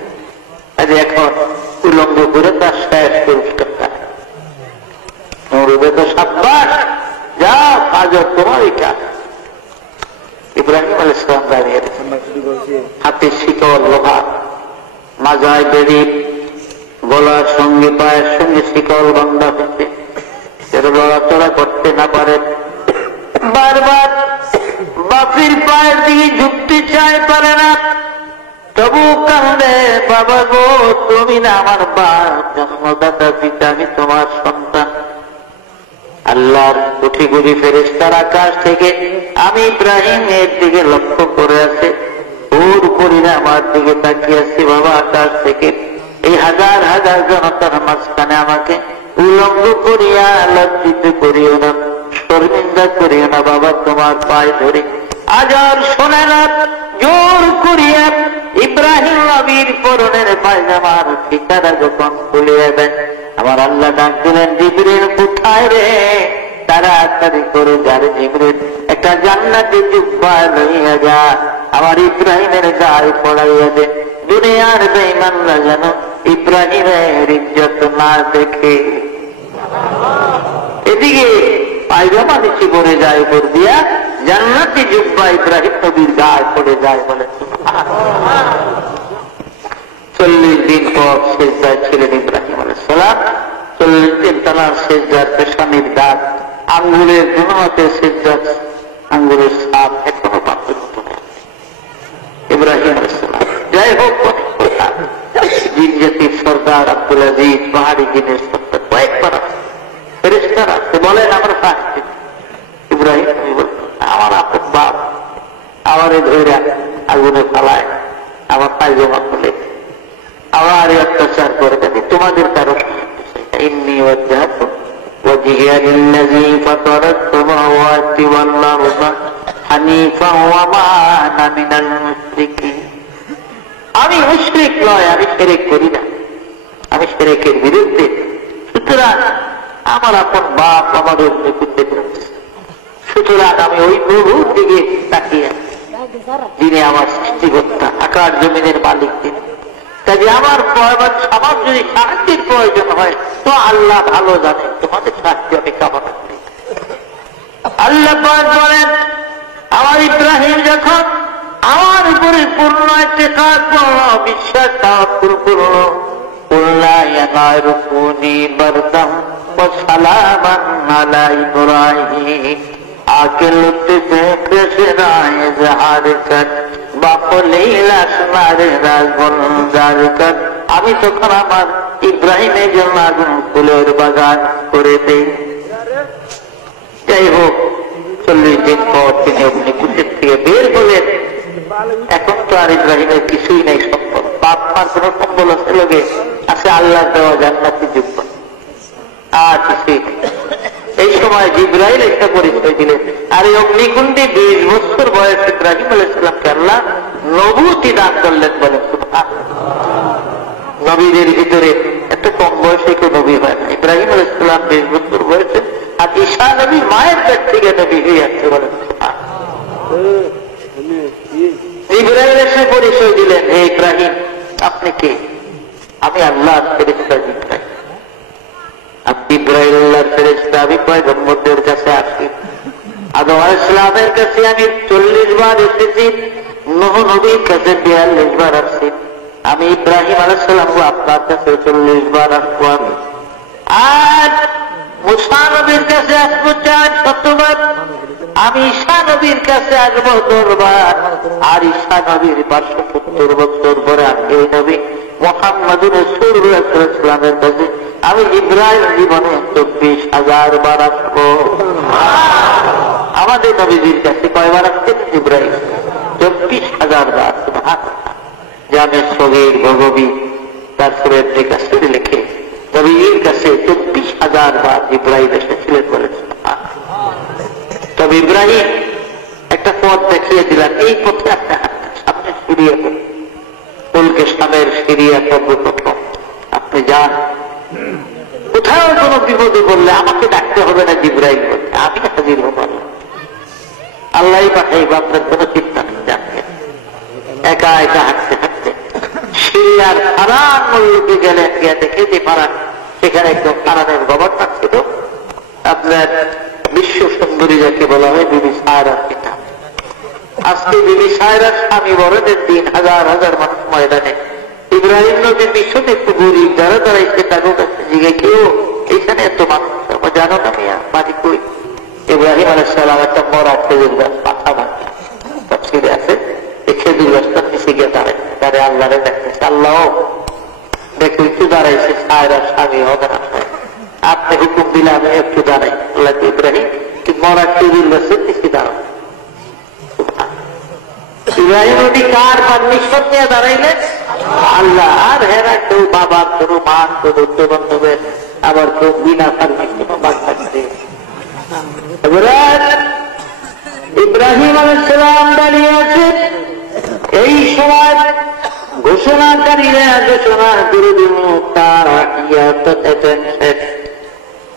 এখন উল্লঙ্ঘ করে তার শেষ পুরস্কারটা নমরুদে তো সাব্বাস, যাও আজর তোমার এটা। ইব্রাহিম আলাইহিস সালাম দাঁড়িয়ে হাতে শিকল লোহা, মাজায় বেরি, গলার সঙ্গে পায়ের সঙ্গে শিকল বান্ধা হয়েছে, লড়াচড়া করতে না পারে। বারবার বাপির পায়ের দিকে ঝুঁকতে চায়, পারে না, তবু কান্দে, বাবা গো তুমি না আমার বাপ, জন্মদাতা পিতা, আমি তোমার সন্তান। আল্লাহর কোটি কোটি ফেরেশতার আকাশ থেকে আমি ইব্রাহিমের দিকে লক্ষ্য করে আছে, ওর উপরে আমার দিকে তাকিয়ে আছি। বাবা আকাশ থেকে এই হাজার হাজার জনতার মাঝখানে আমাকে উলঙ্গ করিয়া লজ্জিত করিও না, শর্মিন্দা করিও না বাবা, তোমার পায়ে ধরে। আজর শোনে না, জোর করিয়া ইব্রাহিম নবীর পরনের পায়জামার ফিতাটা যখন খুলিয়া দেন, আমার আল্লাহ ডাক দিলেন, জিবরিল কোথায় রে? তাড়াতাড়ি করে যারে জিবরিল একটা জান্নাতি জুব্বা লইয়া যা, আমার ইব্রাহিমের গায়ে পড়াইয়া দে। দুনিয়ার বেঈমানরা যেন ইব্রাহিমের ইজ্জত না দেখে। এদিকে পায়জামা নিচে পড়ে যায়, উপর দিয়া জান্নাতি জুব্বা ইব্রাহিম নবীর গায়ে পড়ে যায়। বলে 40 দিন পর সেজদায় ছিলেন ইব্রাহিম আলাইহিস সালাম। 40 দিন তার সেজদার পেশানির দাগ, আঙ্গুলের দুহাতে সেজদার আঙ্গুলের ছাপ এখনো পাথরের মতো ইব্রাহিম আলাইহিস সালাম। যাই হোক, জিন জাতির সর্দার আব্দুল আজিজ, পাহাড়ি জিনের সর্দার কয়েকবার ফেরেশতারা বলেন আমার ফাঁসি। ইব্রাহিম আমার আপন বাপ আমারে ধরে আগুনে ফালায়, আমার পায়জামা খুলে আমার অত্যাচার করে দেবে, তোমাদের কারণ ইন্নী ওয়াজহাতু ওয়াজহিয়া লিল্লাযী ফাতারাস সামাওয়াতি ওয়াল আরদা হানিফান ওয়া মা আনা মিনাল মুশরিকিন। আমি মুশরিক নয়, আমি শিরক করি না, আমি শিরকের বিরুদ্ধে। সুতরাং আমার আপন বাপ আমাদের নিকুঞ্জে করেছে, সুতরাং আমি ওই প্রভুর দিকে তাকিয়ে, যিনি আমার সৃষ্টিকর্তা, আকাশ জমিনের মালিক তিনি। কাজে আমার যদি সাহায্যের প্রয়োজন হয় তো আল্লাহ ভালো জানে, তোমাদের সাহায্য আমি কামনা করি। আল্লাহ বলেন, আমার ইব্রাহিম যখন আমার উপরে পূর্ণ ইতিকাদ করল, বিশ্বাস তাওয়াক্কুল করল, কুল্লা ইয়া রুকুনি বারদাম ওয়া সালামান আলা ইব্রাহিম, আকে লুৎফে কৃষ্ণায় ইজহার কর বাকলিল আসমার রাজবন্দার কর। আমি তখন আমার ইব্রাহিমের জন্য আগুন ফুলের বাগান করে দেই। যাই হোক, 40 দিন পর তিনি অগ্নি কুণ্ডের থেকে বের হলেন। এখন তো আর ইব্রাহিমের কিছুই নেই সম্বল, বাপ মার কোন সম্বল আছে লোকে আছে, আল্লাহ দেওয়া জান্নাতি যুগ আর কিছুই নেই। এই সময় জিবরাইল একটা পরিচয় দিলেন। আর এই অগ্নিকুণ্ডে 20 বছর বয়স ইব্রাহিম আলাইহিস সালামকে আল্লাহ নবুয়তি দান করলেন। বলেন সুবহানাল্লাহ। নবীদের ভিতরে এত কম বয়সে কেউ নবী হয় না। ইব্রাহিম আলাইহিস সালাম 20 বছর বয়সে, আর ঈসা নবী মায়ের পেট থেকে নবী হয়ে আসছে। বলেন সুবহানাল্লাহ। ইব্রাহিম এসে পরিচয় দিলেন, হে ইব্রাহিম আপনি কে? আমি আল্লাহর ফেরেশতা ইব্রাহিম। আপনি ইব্রাহিম আল্লাহর ফেরেশতা, আমি পয়গম্বরদের কাছে আসি। আদম আলাইহিস সালামের কাছে আমি 40 বার এসেছি, নূহ নবীর কাছে 42 বার আসছি। আমি ইব্রাহিম আলাইহিস সালাম আপনার কাছে 40 বার আসবো। আমি আর মুসা নবীর কাছে আসবো 400 বার। আমি ঈসা নবীর কাছে আসবো 10 বার। আর ঈসা নবীর 570 বছর পরে আমি এই নবী মুহাম্মদুর রাসূলুল্লাহ সাল্লাল্লাহু আলাইহি ওয়াসাল্লামের কাছে আমি ইব্রাহিম জীবনে 24,000 বার আসবো। আমাদের নবীজির কাছে কয়বার আসছেন ইব্রাহিম? 24,000 বার। সুবহানাল্লাহ। জামে সগীর ভগবী তার সুরের কাছে লিখে নবীজির কাছে 24,000 বার ইব্রাহিম এসেছিলেন। বলেন তবে ইব্রাহিম একটা পথ দেখিয়ে দিলেন, এই পথে আপনি সামনে সিরিয়া ফুলকে সামের সিরিয়া সর্বপ্রথম আপনি যান। কোথাও কোন বিপদে বললে আমাকে ডাকতে হবে না, জিবরাইল বলছে আমি হাজির হব। আল্লাহ পাঠাইব, আপনার কোন চিন্তা নেই। জানবেন একা একা হাঁটতে হাঁটতে সিরিয়ার ফারান মল্লুকে গেলেন, গিয়ে দেখে যে ফারান, সেখানে একদম ফারানের গভর্নর ছিল আপনার বিশ্ব সুন্দরী, যাকে বলা হয় বিবি সায়রার পিতা। আজকে বিবি সায়রার স্বামী বরণের দিন হাজার হাজার মানুষ ময়দানে। ইব্রাহিম নবীর পিছনে একটু গরিব যারা দাঁড়াইছে তাদের কাছে জিজ্ঞে কেউ এইখানে এত মানুষ জানো না মিয়া বাড়ি কই? ইব্রাহিম আলাইহিস সালাম একটা মরা খেজুর গাছ মাথা ভাঙা ছিঁড়ে আছে, এই খেজুর গাছটা নিচে গিয়ে দাঁড়ায় আল্লাহরে দেখতেছে। আল্লাহ দেখো একটু দাঁড়াইছে সায়রার স্বামী হবে না, আপনি হুকুম দিলে আমি একটু দাঁড়াই। আল্লাহ ইব্রাহিম কি মরা খেজুর গাছের নিচে দাঁড়াও। ইব্রাহিম নবী কার পারমিশন নিয়ে দাঁড়াইলেন? আল্লাহ। আর হেরা কেউ বাবা কেউ মা কেউ বন্ধু বান্ধবের, আবার কেউ বিনা পারমিশন বাচ্চা করে। ইব্রাহিম আলাইহিস সালাম দাঁড়িয়ে আছে। এই সময় ঘোষণাকারীরা ঘোষণা করে দিল,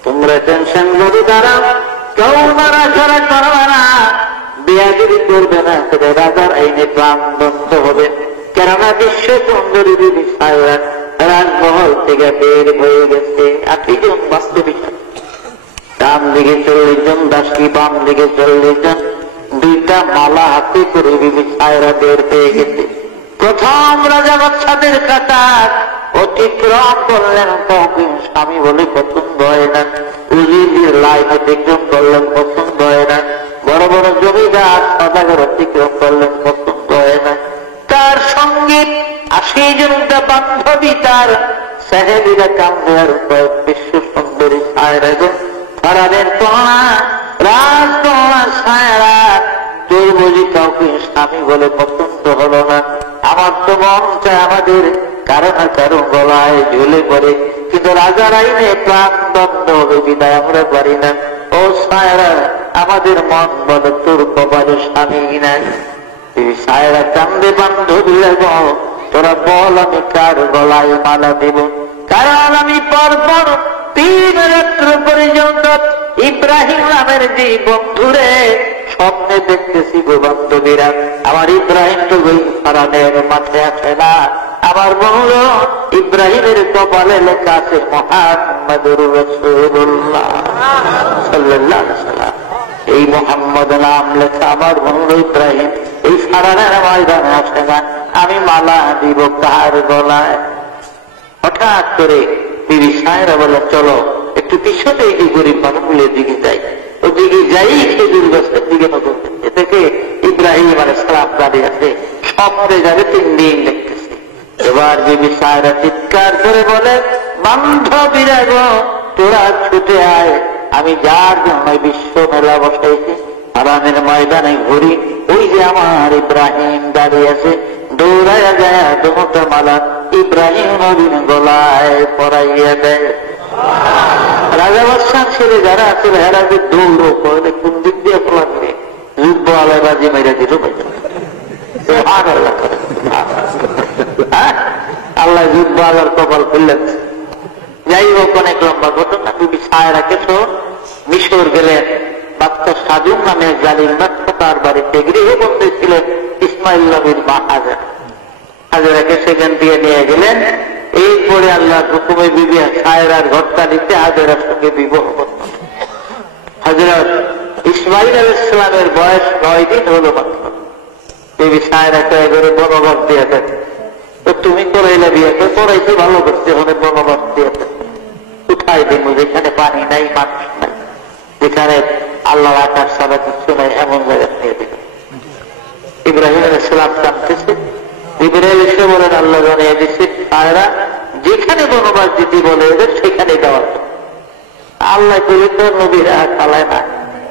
তোমরা টেনশন করে দাঁড়াও, কেউ নড়াচড়া করবে না, বেয়াদবি করবে না, তবে রাজার আইনে প্রাণ বন্ধ হবে। কেননা বিশ্ব সুন্দরী বিবি সায়রা রাজমহল থেকে বের হয়ে গেছে। 8 জন বাস্তবিক, ডান দিকে 40 জন দাসী, বাম দিকে 40 জন, 2টা মালা হাতে করে বিবি সায়রা বের হয়ে গেছে। প্রথম রাজা বাচ্চাদের কাতার অতিক্রম করলেন, কাউকে স্বামী বলে পছন্দ হয় না। উজির লাইন অতিক্রম করলেন, পছন্দ হয় না। বড় বড় জমিদার সদাগর অতিক্রম করলেন, পছন্দ হয় না। তার সঙ্গে 80 জনটা বান্ধবী, তার সাহেবীরা কামদের বিশ্ব সুন্দরী সায়রা গো ফারানের তোলা রাজতোলা সায়রা, তোর বুঝি কাউকে স্বামী বলে পছন্দ হলো না। আমার তো মন চায় আমাদের কারো না কারো গলায় ঝুলে পড়ে, কিন্তু রাজার আইনে প্রাণ দণ্ড হবে বিদায় আমরা পারি না। ও সায়রা, আমাদের মন বলে তোর কপালে স্বামী নাই। সায়রা কান্দে, বান্ধবী তোরা বল আমি কার গলায় মালা দেব? কারণ আমি পরপর 3 রাত্র পর্যন্ত ইব্রাহিম নামের যে বন্ধুরে স্বপ্নে দেখতেছি গো বান্ধবীরা। আমার ইব্রাহিম তো ওই ফারানের মাঠে আছে না, আমার বন্ধু ইব্রাহিমের কপালে লেখা আছে মুহাম্মাদুর রাসূলুল্লাহ সাল্লাল্লাহু আলাইহি ওয়াসাল্লাম। এই মুহাম্মদ নাম লেখা আমার বন্ধু ইব্রাহিম এই ফারানের ময়দানে আছে না, আমি মালা দিব কার গলায়? হঠাৎ করে বিবি সায়রা বলে, চলো একটু পিছনে এই গরিব মানুষগুলোর দিকে যাই। ওদিকে যাই খেজুর গাছের দিকে নজর থেকে ইব্রাহিম আলাইহিস সালাম দাঁড়িয়ে আছে, স্বপ্নে যাবে 3 দিন দেখতেছে। এবার বিবি সায়রা চিৎকার করে বলে, বান্ধবীরা গো তোরা ছুটে আয়, আমি যার জন্য বিশ্ব মেলা বসাইছি হারামের ময়দানে ঘুরি, ওই যে আমার ইব্রাহিম দাঁড়িয়ে আছে, দৌড়াইয়া যায় দুমুটা মালা ইব্রাহিম নবীর গলায় পরাইয়া দেয়। রাজা বাদশাহ ছেলে যারা আছে হেরাকে দৌড়ো করে কোন দিক দিয়ে লাগবে যুদ্ধ আলায় বাজি মেরে দিল আল্লাহ যুদ্ধ আলার কপাল খুললেন। যাই হোক, অনেক লম্বা ঘটনা। বিবি সায়রাকে তো মিশর গেলেন, বাচ্চা সাজুন নামে জালিম বাচ্চা তার বাড়িতে গৃহবন্দী ছিলেন ইসমাইল নবীর মা হাজেরাকে সেখান দিয়ে নিয়ে গেলেন। এরপরে আল্লাহ হুকুমে বিবি সায়রার ঘরটা নিতে হাজেরার সঙ্গে বিবাহ করতেন। হযরত ইসমাইল আলাইহিস সালামের বয়স 9 দিন হলো মাত্র। বিবি সায়রাকে এবারে বনবাস দিয়ে দেন, তো তুমি করাইলে বিয়েকে করাইতে ভালো করতে হবে, বনবাস দিয়ে দেন উঠাই দিন যেখানে পানি নাই মানুষ নাই, যেখানে আল্লাহ আকাশ ছাড়া কিছু নাই, এমন জায়গা নিয়ে দিন। ইব্রাহিম আলাইহিস সালাম জানতেছে, জিবরাইল এসে বলেন আল্লাহ জানিয়ে দিচ্ছে সায়রা যেখানে বনবাস দিতে বলে এদের সেখানে যাওয়ার। আল্লাহ বলেন তো নবীরা চালায় না।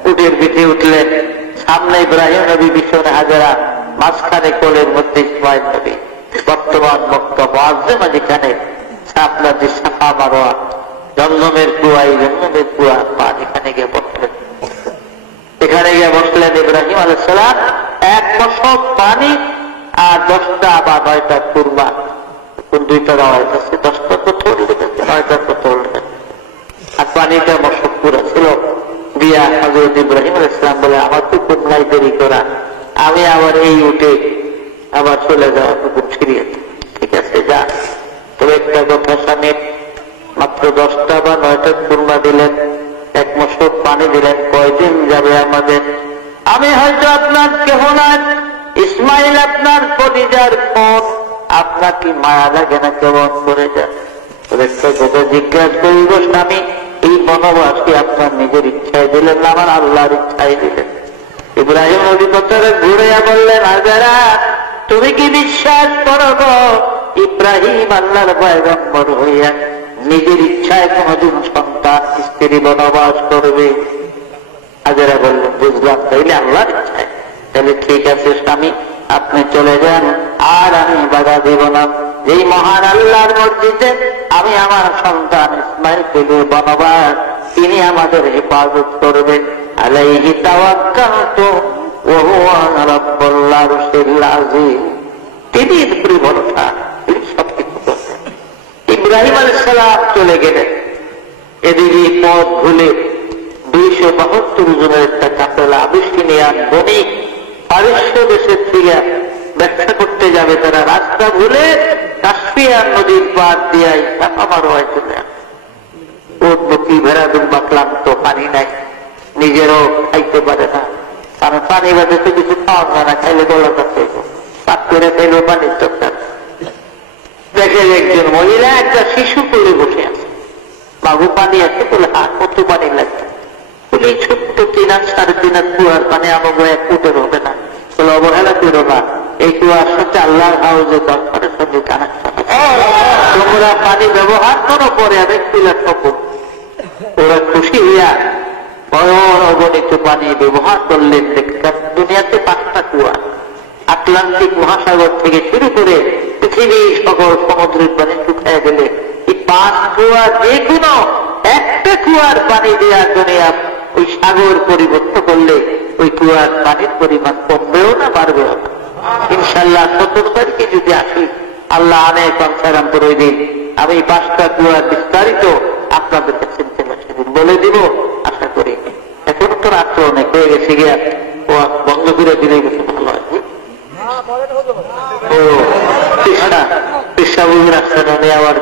উটের পিঠে উঠলেন, সামনে ইব্রাহিম নবী, পিছনে হাজেরা, মাঝখানে কোলের মধ্যে ইসমাইল নবী। বর্তমান মক্কা মুআজ্জামা যেখানে আপনার যে সাফা মারোয়া জমজমের কুয়া, এই জমজমের কুয়া পান, এখানে গিয়ে বসলেন। এখানে গিয়ে বসলেন ইব্রাহিম আলাইহিস সালাম। 1 মশক পানি আর 10টা বা 9টা কুরমা, কোন 2টা দেওয়া যাচ্ছে, 10টা কোথর লেগেছে, 9টা কোথর লেগেছে, আর পানিটা মশক পুরা ছিল। দিয়া হযরত ইব্রাহিম আলাইহিস সালাম বলে আমার তো কোথায় দেরি করা, আমি আবার এই উঠে আবার চলে যাওয়ার হুকুম ছিড়িয়ে। ঠিক আছে যা, তবে একটা কথা স্বামী, মাত্র 10টা বা 9টা কুরমা দিলেন, 1 মশক পানি দিলেন, কয়দিন যাবে আমাদের? আমি হয়তো আপনার কেহ না, ইসমাইল আপনার কলিজার কোন, আপনার কি মায়া লাগে না কেমন করে যান? একটা কথা জিজ্ঞাসা করিব স্বামী, এই বনবাস কি আপনার নিজের ইচ্ছায় দিলেন না আমার আল্লাহর ইচ্ছায় দিলেন? ইব্রাহিম নবী কথাটা ঘুরে বললেন হাজেরা তুমি কি বিশ্বাস করো ইব্রাহিম আল্লাহর পয়গম্বর হইয়া নিজের ইচ্ছায় কোনদিন সন্তান স্ত্রী বনবাস করবে? হাজেরা বললেন বুঝলাম, তাইলে আল্লাহর ইচ্ছায়। তাহলে ঠিক আছে স্বামী, আপনি চলে যান, আর আমি বাধা দেব না। যেই মহান আল্লাহর মসজিদে আমি আমার সন্তান ইসমাইলকে বনবাস, তিনি আমাদের হেফাজত করবেন। আলাইহি তাওয়াক্কালতু ওয়া হুয়া রাব্বুল আরশিল আযীম। তিনি উপরে ভরসা, তিনি সবকিছু করবেন। ইব্রাহিম আলাইহিস সালাম চলে গেলেন। এদিকে পথ ভুলে 272 জনের একটা কাফেলা আবিসিনিয়ান বণিক পারস্য দেশের থেকে ব্যবসা করতে যাবে, তারা রাস্তা ভুলে কাস্পিয়ান নদীর পার দিয়ে সাফা মারোয়ায় চলে আসে। ওট বকি ভেড়া দুম্বা ক্লান্ত, পানি নাই, নিজেরও খাইতে পারে না, কারণ পানি বাদে তো কিছু খাওয়া যায় না, খাইলে গলা কাটতে পাক করে খাইলেও পানির দরকার। দেখে একজন মহিলা একটা শিশু কোলে বসে আছে, বাবু পানি আছে বলে, হ্যাঁ কত পানি লাগবে বলে, এই ছোট্ট 3 আর 3.5 কুয়ার পানি আমাকে 1 ফুটের হবে না বলে, অবহেলা করো না, এই কুয়ার সাথে আল্লাহর হাউজে দরকারের সঙ্গে কানেকশন। তোমরা পানি ব্যবহার করো, পরে আমি পিলার সফল। ওরা খুশি হইয়া অগণিত পানি ব্যবহার করলেন। দেখলাম দুনিয়াতে 5টা কুয়া, আটলান্টিক মহাসাগর থেকে শুরু করে পৃথিবীর সকল সমুদ্রের পানি শুকায় গেলে এই 5 কুয়া যে কোনো একটা কুয়ার পানি দেওয়ার দুনিয়া ওই সাগর পরিবর্তন করলে ওই কুয়ার পানির পরিমাণ কমবেও না বাড়বেও না। ইনশাল্লাহ 17 তারিখে যদি আসি, আল্লাহ অনেক কনসারাম করে দিন, আমি 5টা কুয়ার বিস্তারিত আপনাদের কাছে বলে দিব আশা করি। এখন তো রাত্র অনেক হয়ে গেছে, গিয়া ও বন্ধ করে দিলে গেছে ভালো হয়। ও পেশা পেশা বুঝে রাখছেন, আবার